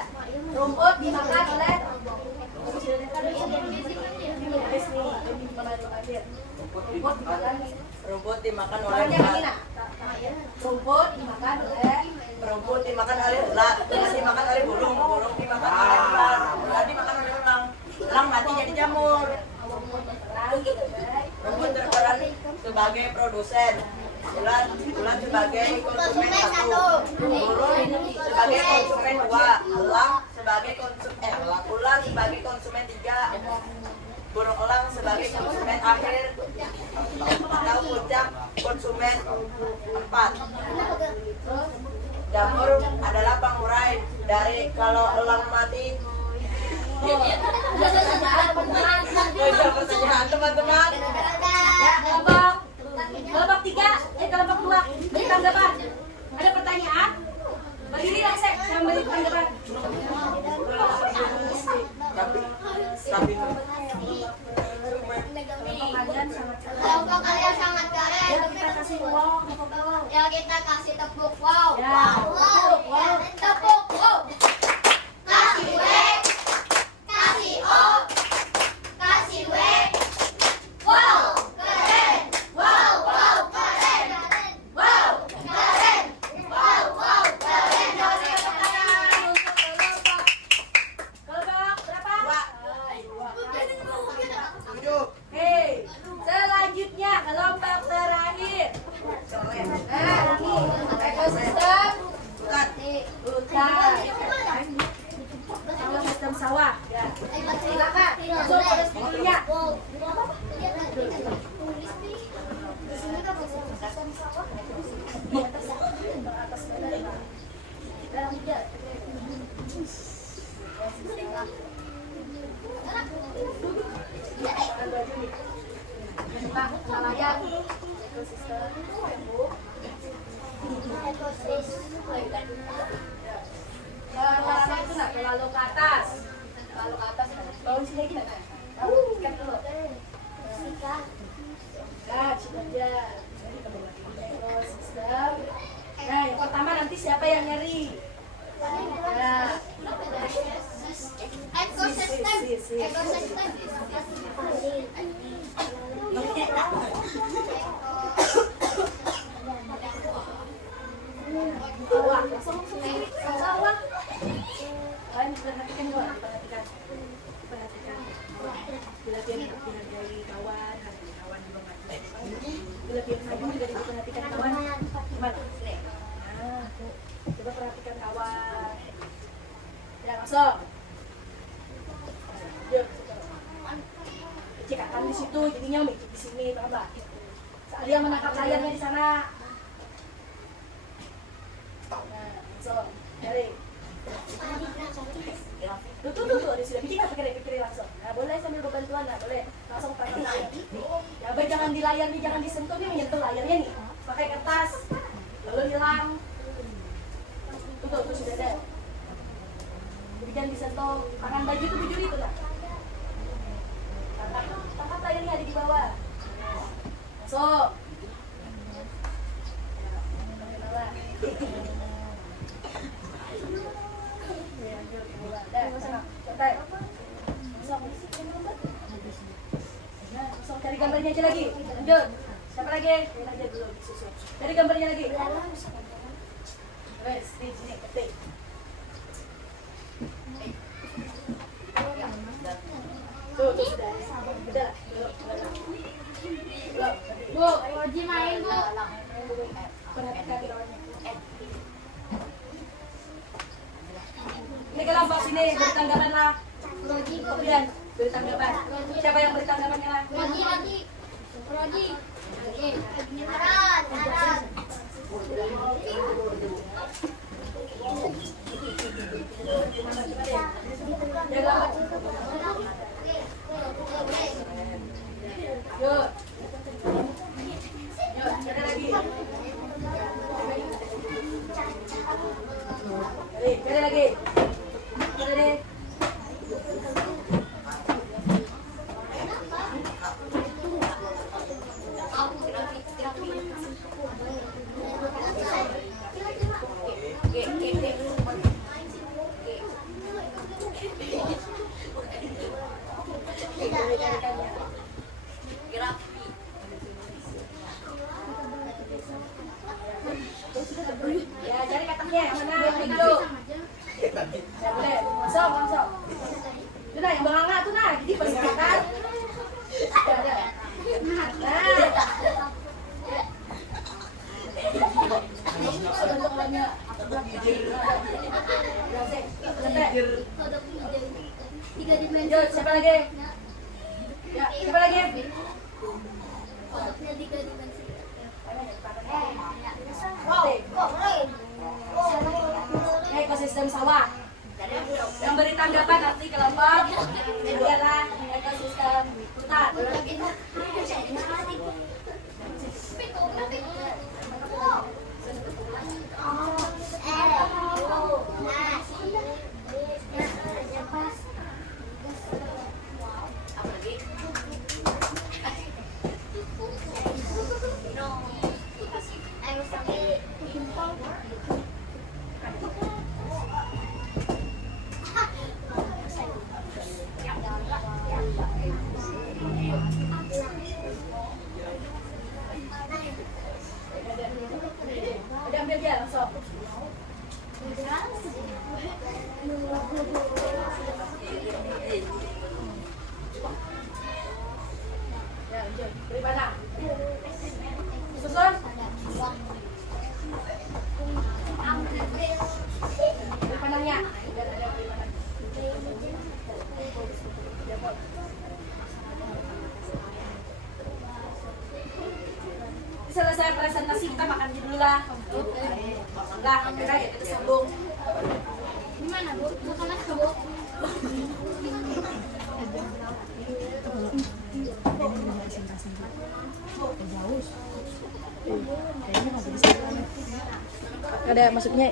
Rumput dimakan oleh Rumput dimakan oleh ulat. Rumput dimakan oleh ulat. Ulat dimakan oleh burung. Burung dimakan oleh ulat. Ulat dimakan oleh elang. Elang mati jadi jamur. Rumput berperan sebagai produsen. Ulat sebagai konsumen satu. Burung sebagai konsumen dua. Elang sebagai ulat sebagai konsumen tiga. Burung elang sebagai konsumen akhir atau puncak konsumen 4. Jamur adalah pengurai dari kalau elang mati. Pertanyaan teman-teman. Ya, kelompok 3, kelompok 2, beri tanggapan. Ada pertanyaan? Berdiri langsung, yang beri tanggapan. Kelompok kalian sangat keren. Ya, kita kasih wow. Ya kita kasih tepuk wow. Ya, tepuk, wow. Tepuk wow. Kasih W. Kasih O. Kasih W. Wow. Keren. Wow, wow, keren. Wow, keren. Wow, wow, keren. Kelompok berapa? 7. Hei, selanjutnya kelompok terakhir. Ini ekosistem hutan. Sama sistem sawah. Ya. Silakan. Masuk ke studinya. Lama-lama itu nggak terlalu ke atas. Terlalu ke atas. Bawah sini lagi nggak? Sikat dulu. Nah, sikat aja. Ekosistem. Nah, yang pertama nanti siapa yang nyeri? Nah, Ekosistem. Ekosistem. sawah. Sawah. Kalian perhatikan gua, perhatikan. Bila dia menghargai kawan, hargai kawan juga mati. Bila dia maju juga diperhatikan kawan. Gimana? Sini. Nah, coba perhatikan kawan. Ya, langsung. Yuk, cek akan di situ, jadinya di sini, paham nggak? Saat dia menangkap layarnya di sana. Nah, langsung, cari. Tuh, dia sudah bikin apa kiri langsung. Nah, boleh sambil berbantuan, nah boleh. Langsung pakai layar. Ya, baik jangan di layar nih, jangan disentuh nih, menyentuh layarnya nih. Pakai kertas, lalu hilang. tuh sudah ada. Jadi kan disentuh tangan baju itu bujur itu lah. Tangkap lah ini ada di bawah. Masuk. Masuk, cari gambarnya aja lagi. Lanjut. Siapa lagi? Aja dulu disusun. Cari gambarnya lagi. Wes, di sini ketik. Tuh, sudah. Udah. Bu, Roji main, Bu. perhatikan lawannya. Ini kelompok sini, beri tanggapan lah. Roji, Kemudian, beri tanggapan. Siapa yang beri tanggapannya lah? Roji. Aran. Jaga. Yuk. Yuk, ada lagi. Ada lagi. Ada deh. Ya, cari kataknya. Mana? Dulu. Ya, boleh. Masuk. Itu nah, yang banganga tuh nah. Jadi pas makan. Ada. Tiga dimensi. Yuk, siapa lagi? Ya, siapa lagi? Kodoknya tiga dimensi. Ekosistem sawah. Yang beri tanggapan arti kelompok adalah ekosistem hutan. Udah ambil dia langsung. Ya, lanjut. Beri panah. Susun. Beri panahnya. Biar ada beri panah. Selesai presentasi kita makan dulu lah. Lah, kita sambung. Gimana, Bu? Makan apa, Bu? Ada masuknya.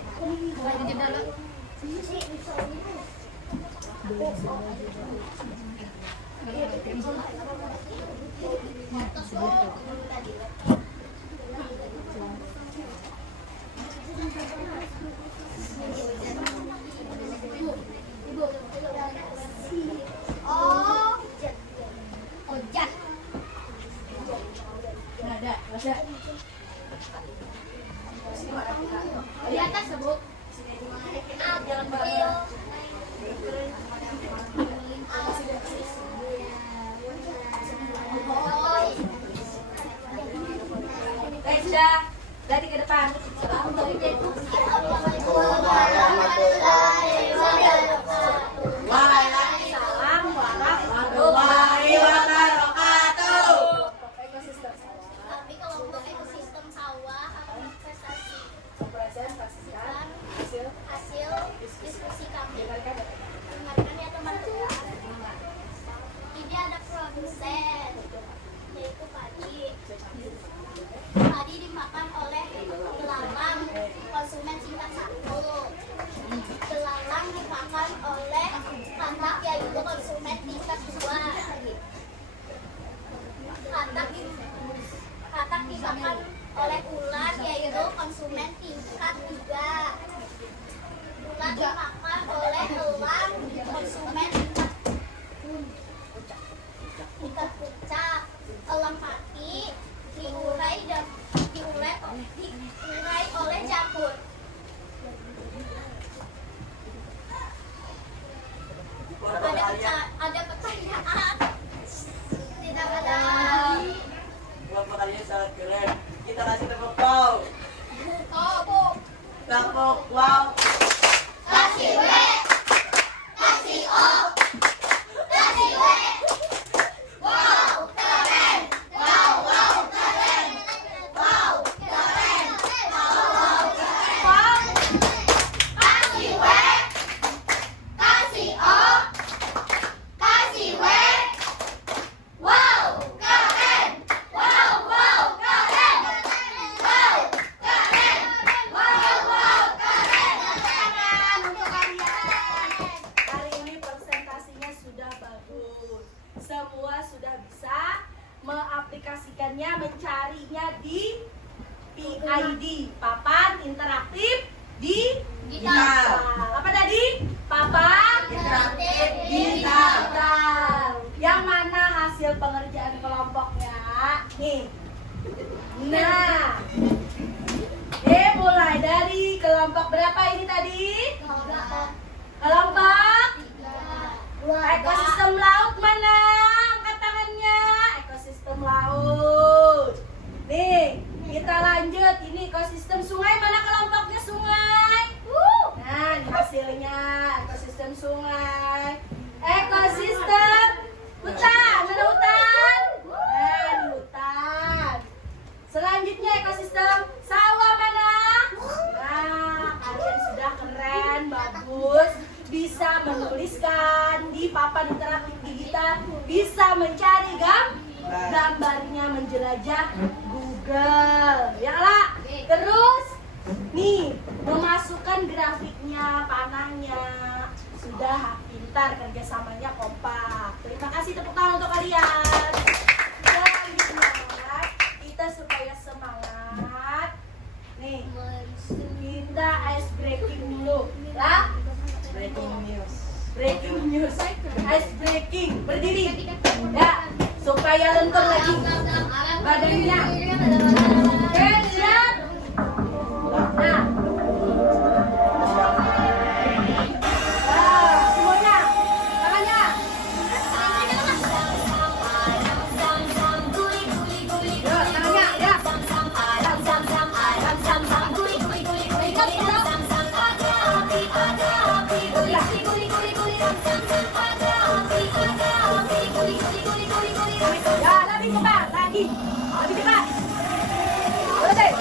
Ojak. Nah, ada, ada. Di atas, Bu. Sudah. Dari ke depan. Waalaikumsalam warahmatullahi wabarakatuh. Ekosistem sawah. Kami kelompok ekosistem sawah akan investasi Presentasikan hasil diskusi kami. Dengarkan. Dengarkan ya teman-teman. Ini ada produsen, yaitu padi. Padi dimakan oleh 8 konsumen dimakan oleh katak yaitu konsumen tingkat 2. Katak dimakan oleh ular yaitu konsumen tingkat 3. Ular dimakan oleh elang konsumen tingkat puncak. Elang mati diurai oleh jamur. Ada pertanyaan? Tidak ada. Kelompok kalian sangat keren. Kita kasih tepuk wow. Tepuk wow. Kasih W, kasih O, kasih W. Wow, keren. Wow, wow, keren. Wow, keren. Wow, keren. Kasih W, kasih O, kasih W. Wow, keren. Wow, wow, keren. Wow, keren. Wow, wow, keren. Tangan untuk kalian. Hari ini presentasinya sudah bagus. Semua sudah bisa mengaplikasikannya, mencarinya di PID, papan interaktif digital. Apa tadi? Papan Interaktif digital. Yang mana hasil pengerjaan kelompoknya? Nih. Nah. Mulai dari kelompok berapa ini tadi? Kelompok ekosistem laut mana? Angkat tangannya. Ekosistem laut. Nih, kita lanjut. Ini ekosistem sungai. Mana kelompoknya sungai? Nah, ini hasilnya ekosistem sungai. Ekosistem hutan. Mana hutan? Nah, ini hutan. Selanjutnya ekosistem sawah mana? Nah, kalian sudah keren, bagus. Bisa menuliskan di papan interaktif digital, bisa mencari gambarnya, menjelajah Google. Ya lah. Terus nih, memasukkan grafiknya, panahnya. Sudah pintar, kerjasamanya kompak. Terima kasih, tepuk tangan untuk kalian. Selanjutnya kita supaya semangat. Nih, kita ice breaking dulu. Lah, Breaking news. breaking news. Ice breaking. Berdiri. Ya, supaya lentur lagi badannya. Oke, siap. Nah. Semuanya. Tangannya. Yuk, tangannya, ya. Ya, lebih cepat lagi. Lebih cepat. Selesai.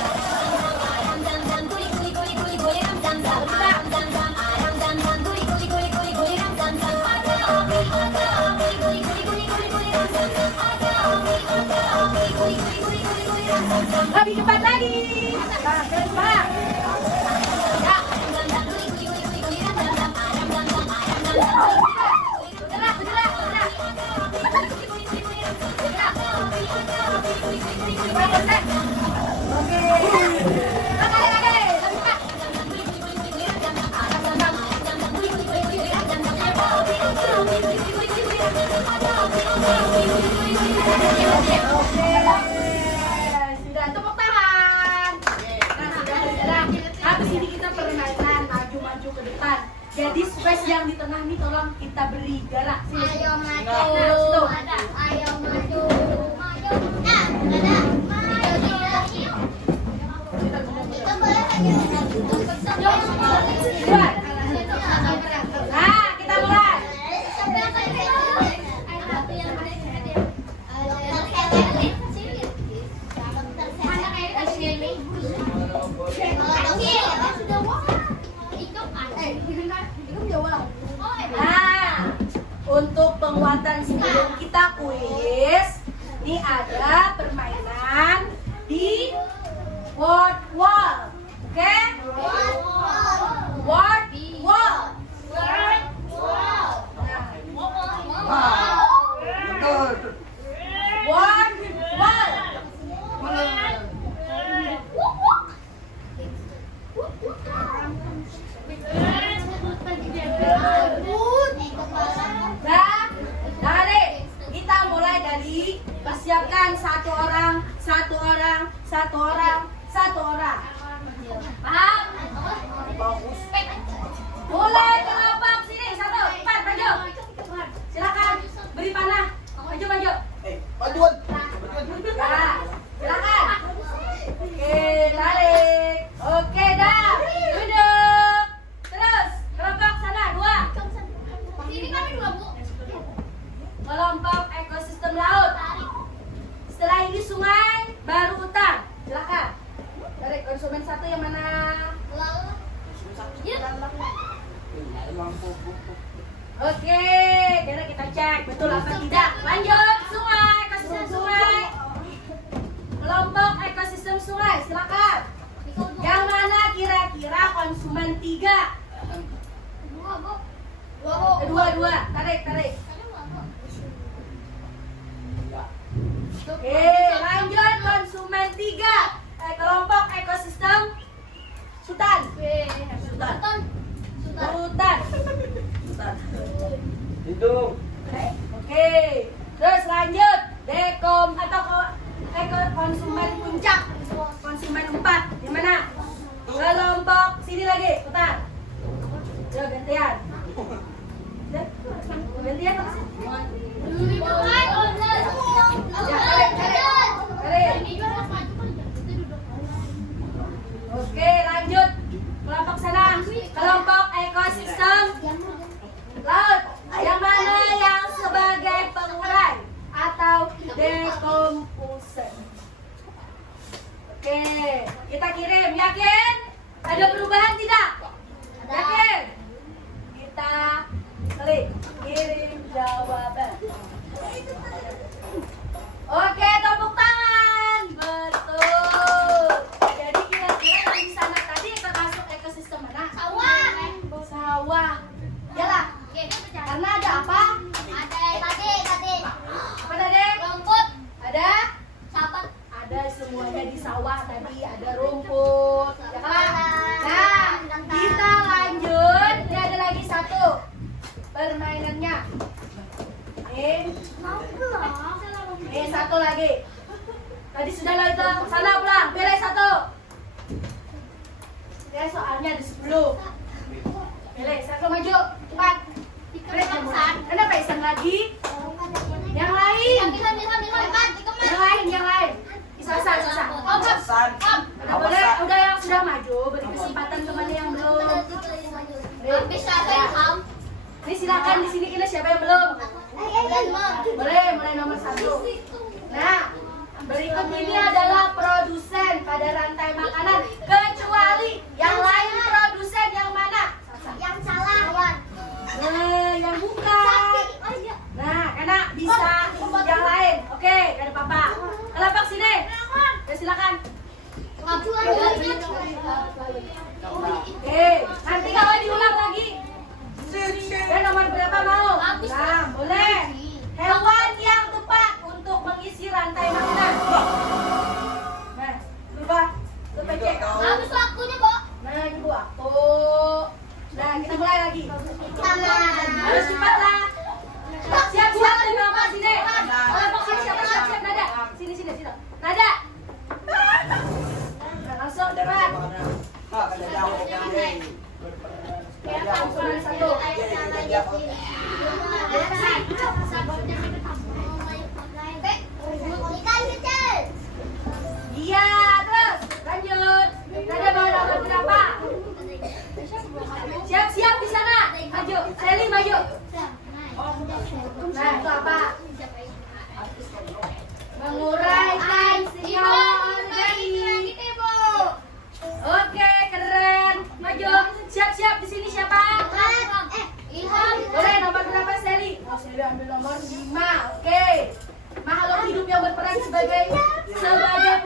Lebih cepat lagi. Nah, cepat. Ya. Bergerak, bergerak, bergerak. Bergerak. Oke. Lagi, lagi. Lebih cepat. Oke. Sudah, tepuk tangan. Nah, sudah. Habis ini kita permainan maju-maju ke depan. Jadi space yang di tengah nih tolong kita beri jarak. Sini. Ayo maju, Nah, situ. ayo maju, ada, kita boleh Buat. Nah, kita mulai. Nah, untuk penguatan sebelum kita kuis, ini ada permainan di word wall. Oke? Word Nah, adik, kita mulai dari persiapkan satu orang. Paham? Mulai kelompok sini, 1, 4, maju. Silakan, beri panah. Maju. Majuan. Ya, silakan. Oke, tarik. Oke, dah. Duduk. Terus, kelompok sana, 2. Ini kami 2, Bu. Kelompok ekosistem laut. Setelah ini sungai, baru hutan. Silakan. Tarik konsumen 1 yang mana? Oke, karena kita cek betul apa tidak. Lanjut, sungai, ekosistem sungai. Kelompok ekosistem sungai, silakan. Yang mana kira-kira konsumen 3? 2, Bu. 2. Tarik. Oke, lanjut konsumen 3. Kelompok ekosistem hutan. Hutan. Hidup. Oke, terus lanjut dekom atau konsumen puncak, konsumen 4 di mana? Kelompok sini lagi, putar. Yo gantian. Gantian apa sih? Ya, tarik. Oke, lanjut kelompok sana. Kelompok ekosistem laut. Yang mana yang sebagai pengurai atau decomposer? Oke, kita kirim. Yakin? Ada perubahan tidak? Yakin? Kita klik kirim jawaban. Oke, tepuk tangan. Betul. Jadi kira-kira di sana tadi termasuk ekosistem mana? Sawah. Yalah. Karena ada apa? Apa tadi? Ada? Ada semuanya di sawah tadi. Ada rumput. Ya kan? Nah, kita lanjut. Ini ada lagi 1 permainannya. Ini 1 lagi. Tadi sudah lah itu. Sana pulang. Pilih 1. Ya soalnya ada 10. Pilih 1 maju. Cepat. Kenapa iseng lagi? Yang lain. Yang lain. Sasa. Udah yang sudah maju. Beri kesempatan teman yang belum. Ini silakan di sini kita siapa yang belum? Boleh mulai nomor 1. Nah, berikut ini adalah produsen pada rantai makanan kecuali yang lain produsen yang mana? Yang salah. Yang bukan. Nah, karena bisa yang lain. Oke, gak ada apa-apa. Kelompok sini. Ya silakan. Oke, nanti kalau diulang lagi. Dan nomor berapa mau? Nah, boleh. Hewan yang tepat untuk mengisi rantai makanan. Nah, berubah. Cek. Habis waktunya, Bu. Nah, ini waktu. Nah, kita mulai lagi. Harus cepatlah. Siap-siap di bawah sini. Kelompok sini siap-siap. Nada. Sini. Nada. Nah, langsung cepat. Konsumen 1. Ikan kecil. Iya, terus lanjut. Nada mau nomor berapa? Siap-siap di sana. Maju. Sally maju. Nah, itu apa? Menguraikan senyawa organik. Oke, keren. Maju. Siap-siap di sini siapa? Ilham. Boleh nomor berapa Sally? Oh, Sally ambil nomor 5. Oke. Makhluk hidup yang berperan sebagai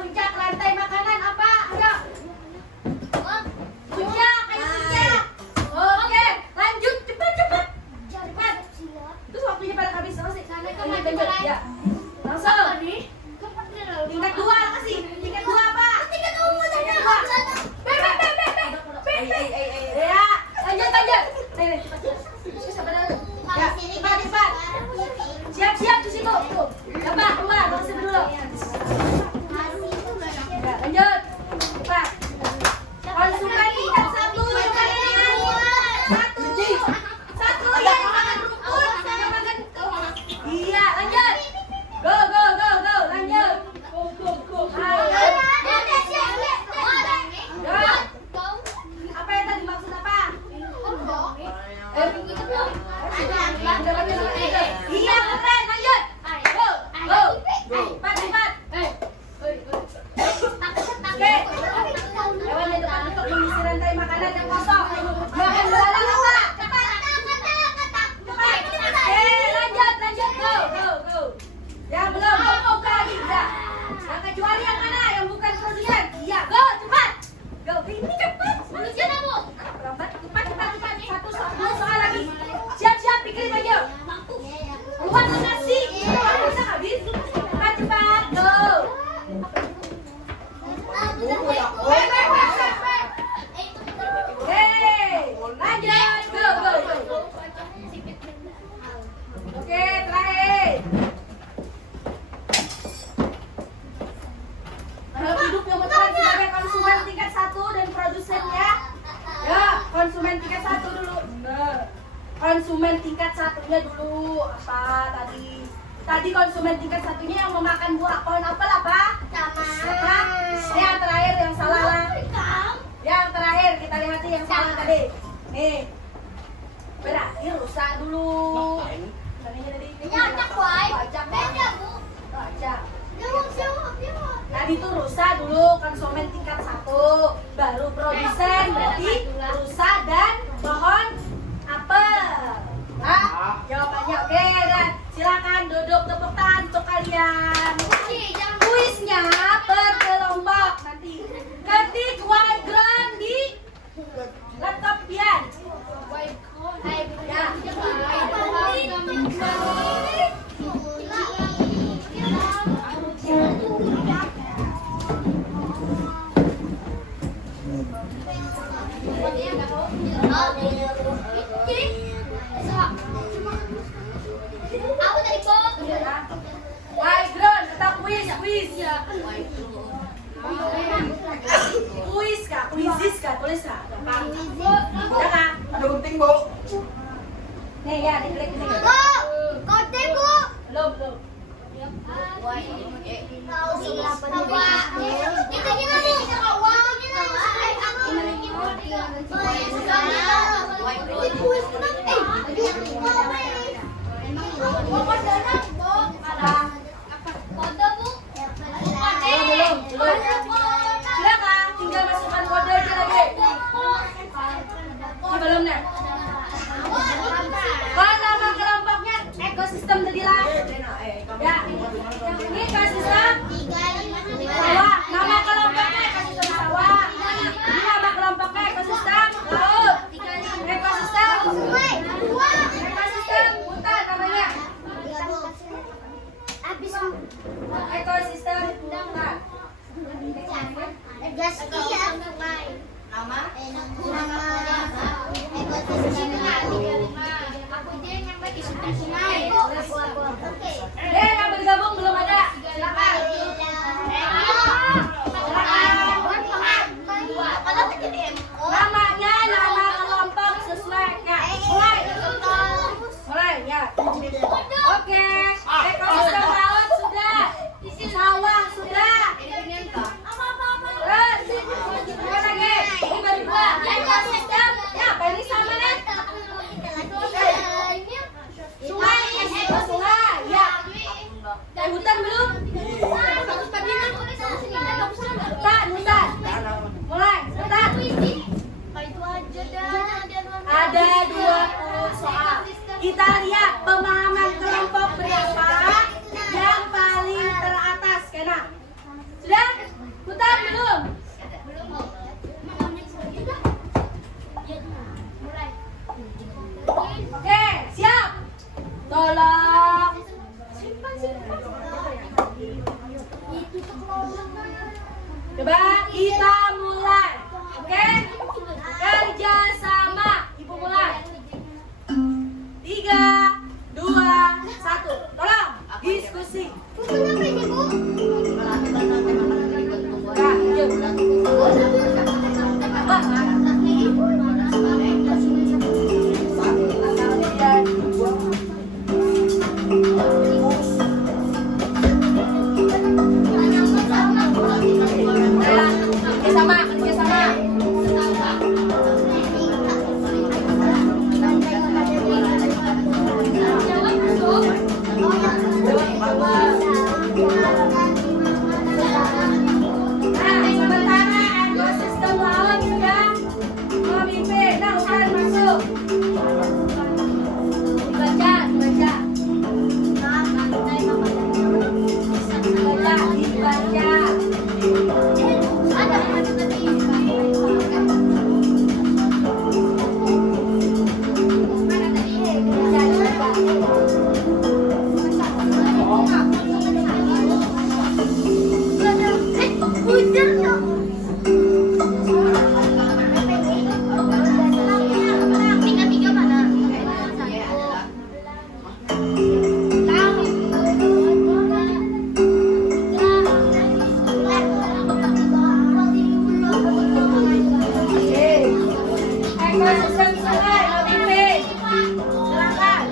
puncak rantai makanan apa? Ada? Puncak, ayo puncak. Oke, lanjut cepat. Terus waktunya pada habis selesai. Ya. Langsung. Tingkat 2 kasih. Tingkat 2 apa? Tingkat umum saja. Ya, Ayo, cepat. Siapa dulu? Ya, cepat. Siap di situ. Tuh. Cepat, keluar. Bersih dulu. Ya, lanjut. Cepat. Konsumen tingkat 1. Satu ya, makan rumput. Yang makan. Iya, lanjut. Go. Lanjut. Go. Apa yang tadi maksud apa? Iya, keren. Lanjut. Go. Cepat. Oke. Hewan yang depan untuk mengisi rantai makanan yang kosong. Jangan belalang apa? Cepat. Lanjut. Go. Yang belum, buka lagi. Ya. Yang kecuali yang mana? Yang bukan produsen. Iya, go. Cepat. Go. Ini cepat. Manusia kamu. Cepat. Satu soal lagi. Siap. Pikirin aja. Keluar nasi. Bisa habis. Cepat. Go. Lanjut. Go. Oke, terakhir. Makhluk hidup yang berperan sebagai konsumen tingkat 1 dan produsennya. Ya, konsumen tingkat 1 dulu. Bener. Konsumen tingkat 1-nya dulu. Apa tadi? Tadi konsumen tingkat 1-nya yang memakan buah pohon apel apa? Hah? Yang terakhir yang salah lah. Yang terakhir kita lihat yang salah tadi. Nih. Berarti rusak dulu. Baca. Tadi itu rusak dulu konsumen tingkat 1, baru produsen berarti rusak dan pohon apel. Hah? Jawabannya oke dan silakan duduk, tepuk tangan untuk kalian. Kuisnya berkelompok nanti. Ketik Y-ground di laptop pian. Ya. Y-ground atau kuis. Kuis kah? Kuisis kah? Tulis kah? Ya kah? Ada gunting, Bu. Nih ya, diklik ini. Belum. Silakan, tinggal masukkan kode aja lagi. Ini belum nih. Kalau nama kelompoknya ekosistem tadi lah. Ya, ini ekosistem sawah. Nama kelompoknya ekosistem sawah. Ini nama kelompoknya ekosistem laut. Ekosistem hutan namanya. Ekosistem hutan. Yang bergabung belum ada. Silakan. Namanya nama kelompok sesuai. Mulai ya. Oke. Ekosistem laut sudah. Sawah sudah. Terus lagi. Ini baru 2. Ekosistem. Ya, ini sama nih. Sungai. Sungai. Ya. Hutan belum? Hutan. Mulai. Hutan. Ada 20 soal. Kita lihat pemahaman kelompok berapa yang paling teratas. Kena. Sudah? Hutan belum? Oke, siap. Tolong. Coba kita mulai. Oke? Kerja sama. Ibu mulai. Dibaca, dibaca. Dibaca, dibaca. Susah bisa nggak? Mau pimpin? Silakan.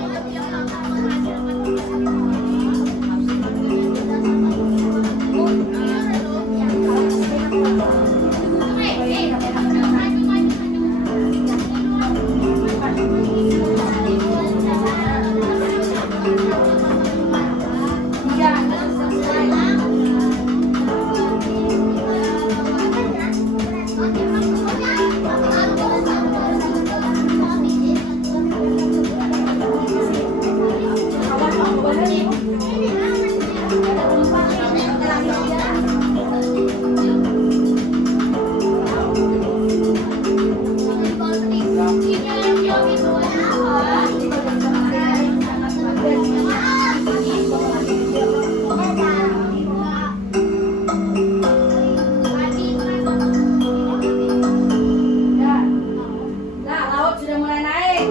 Iya, Nah, laut sudah mulai naik.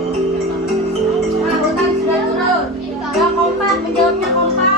Nah, hutan sudah turun. Yang kompak, menjawabnya kompak.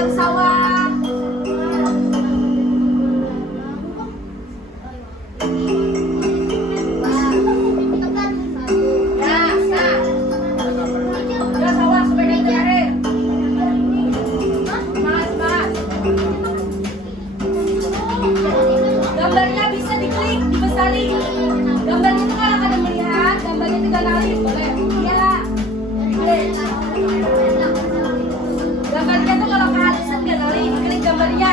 Ada sawah. Nah, ada sawah supaya dicari. Semangat. Gambarnya bisa diklik, dipesanin. Gambarnya itu kalau ada melihat, gambarnya itu ganalin, boleh? Iya. Boleh. Gambarnya tuh kalau kehalusan ganalin, klik gambarnya.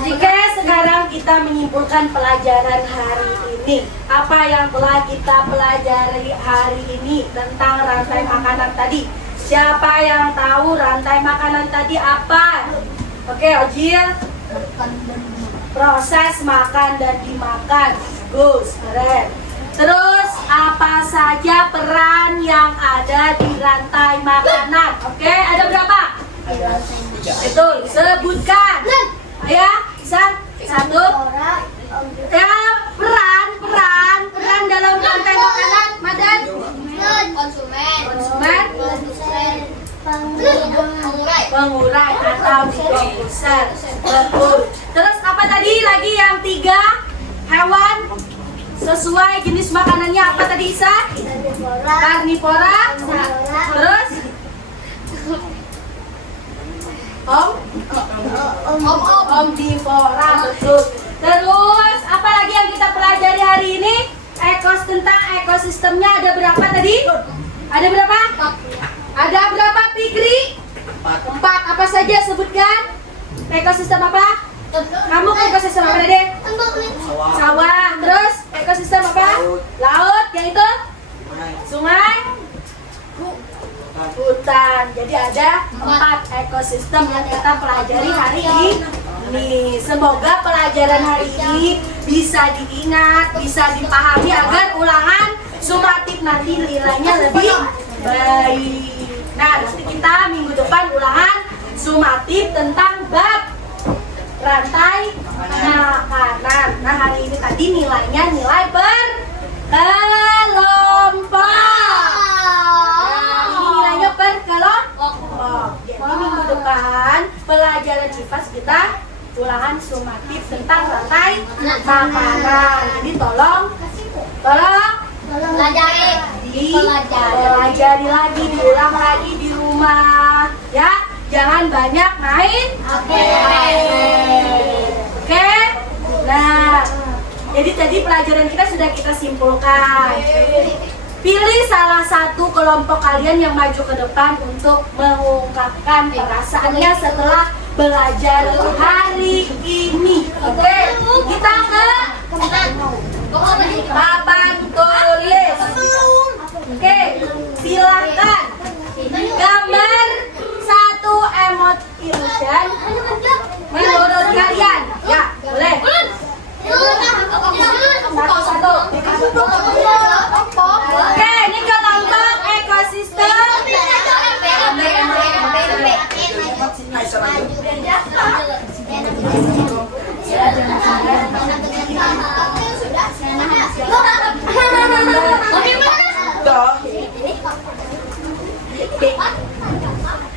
Jika sekarang kita menyimpulkan pelajaran hari ini, apa yang telah kita pelajari hari ini tentang rantai makanan tadi? Siapa yang tahu rantai makanan tadi apa? Oke, Ojil. Proses makan dan dimakan. Bagus, keren. Terus apa saja peran yang ada di rantai makanan? Oke, ada berapa? Betul, sebutkan. Ayo, satu. Ya, peran dalam rantai makanan, Madan. Konsumen, pengurai atau distribuser. Betul. Terus apa tadi lagi yang tiga? Hewan sesuai jenis makanannya apa tadi, Isa? Karnivora. Terus omnivora, betul. Terus apa lagi yang kita pelajari hari ini? Tentang ekosistemnya ada berapa tadi? Ada berapa? Ada berapa, Fikri? 4. Apa saja sebutkan? Ekosistem apa? Kamu ke ekosistem apa tadi? Sawah. Terus ekosistem apa? Laut. Yang itu? Sungai. Hutan. Jadi ada 4 ekosistem yang kita pelajari hari ini. Semoga pelajaran hari ini bisa diingat, bisa dipahami agar ulangan sumatif nanti nilainya lebih baik. Nah, nanti kita minggu depan ulangan sumatif tentang bab rantai makanan. Nah, hari ini tadi nilainya nilai berkelompok. Ini nilainya berkelompok. Jadi minggu depan pelajaran IPAS kita ulangan sumatif tentang rantai makanan. Jadi tolong dipelajari lagi, diulang lagi di rumah, ya. Jangan banyak main. Oke. Nah, jadi tadi pelajaran kita sudah kita simpulkan. Pilih salah satu kelompok kalian yang maju ke depan untuk mengungkapkan perasaannya setelah belajar hari ini. Oke, kita ke papan tulis. Oke, silakan gambar satu emot illusion menurut kalian. Ya, boleh. Satu-satu. Oke, ini kelompok ekosistem.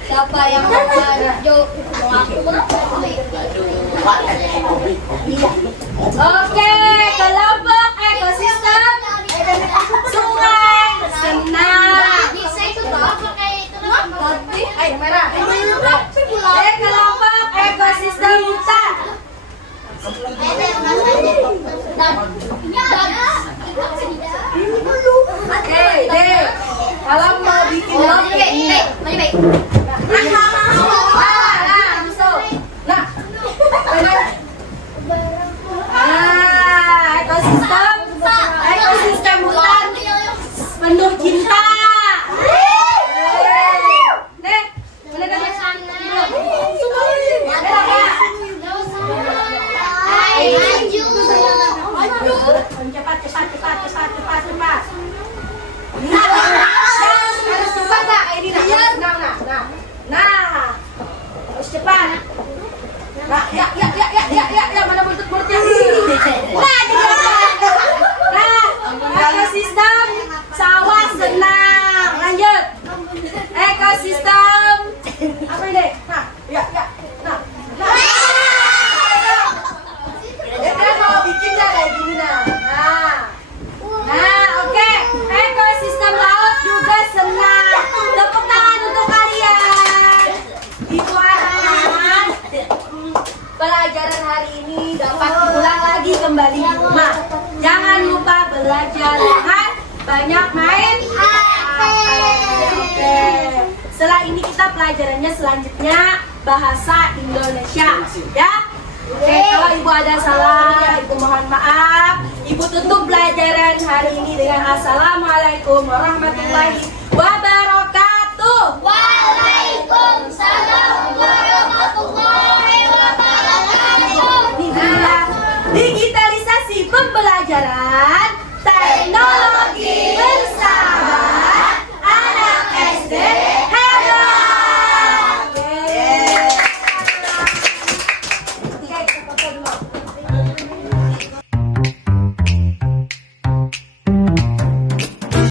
Siapa yang maju? Oke, kelompok ekosistem sungai. Ekosistem hutan penuh cinta. Nih, boleh kan? Cepat. Harus cepat nggak? Ini nah, harus cepat. Nah, ya, mana mulutnya? Nah, ekosistem sawah senang. Lanjut. Ekosistem apa ini? Nah. Dia mau bikin kayak gini Nah, oke. Ekosistem laut juga senang. Tepuk tangan untuk kalian. Itu anak. Pelajaran hari ini dapat diulang lagi kembali di rumah. Jangan lupa belajar dengan banyak main Oke. Setelah ini kita pelajarannya selanjutnya bahasa Indonesia, ya. Oke, kalau ibu ada salah, ibu mohon maaf. Ibu tutup pelajaran hari ini dengan Assalamualaikum warahmatullahi wabarakatuh. Waalaikumsalam warahmatullahi wabarakatuh. Digitalisasi pembelajaran teknologi.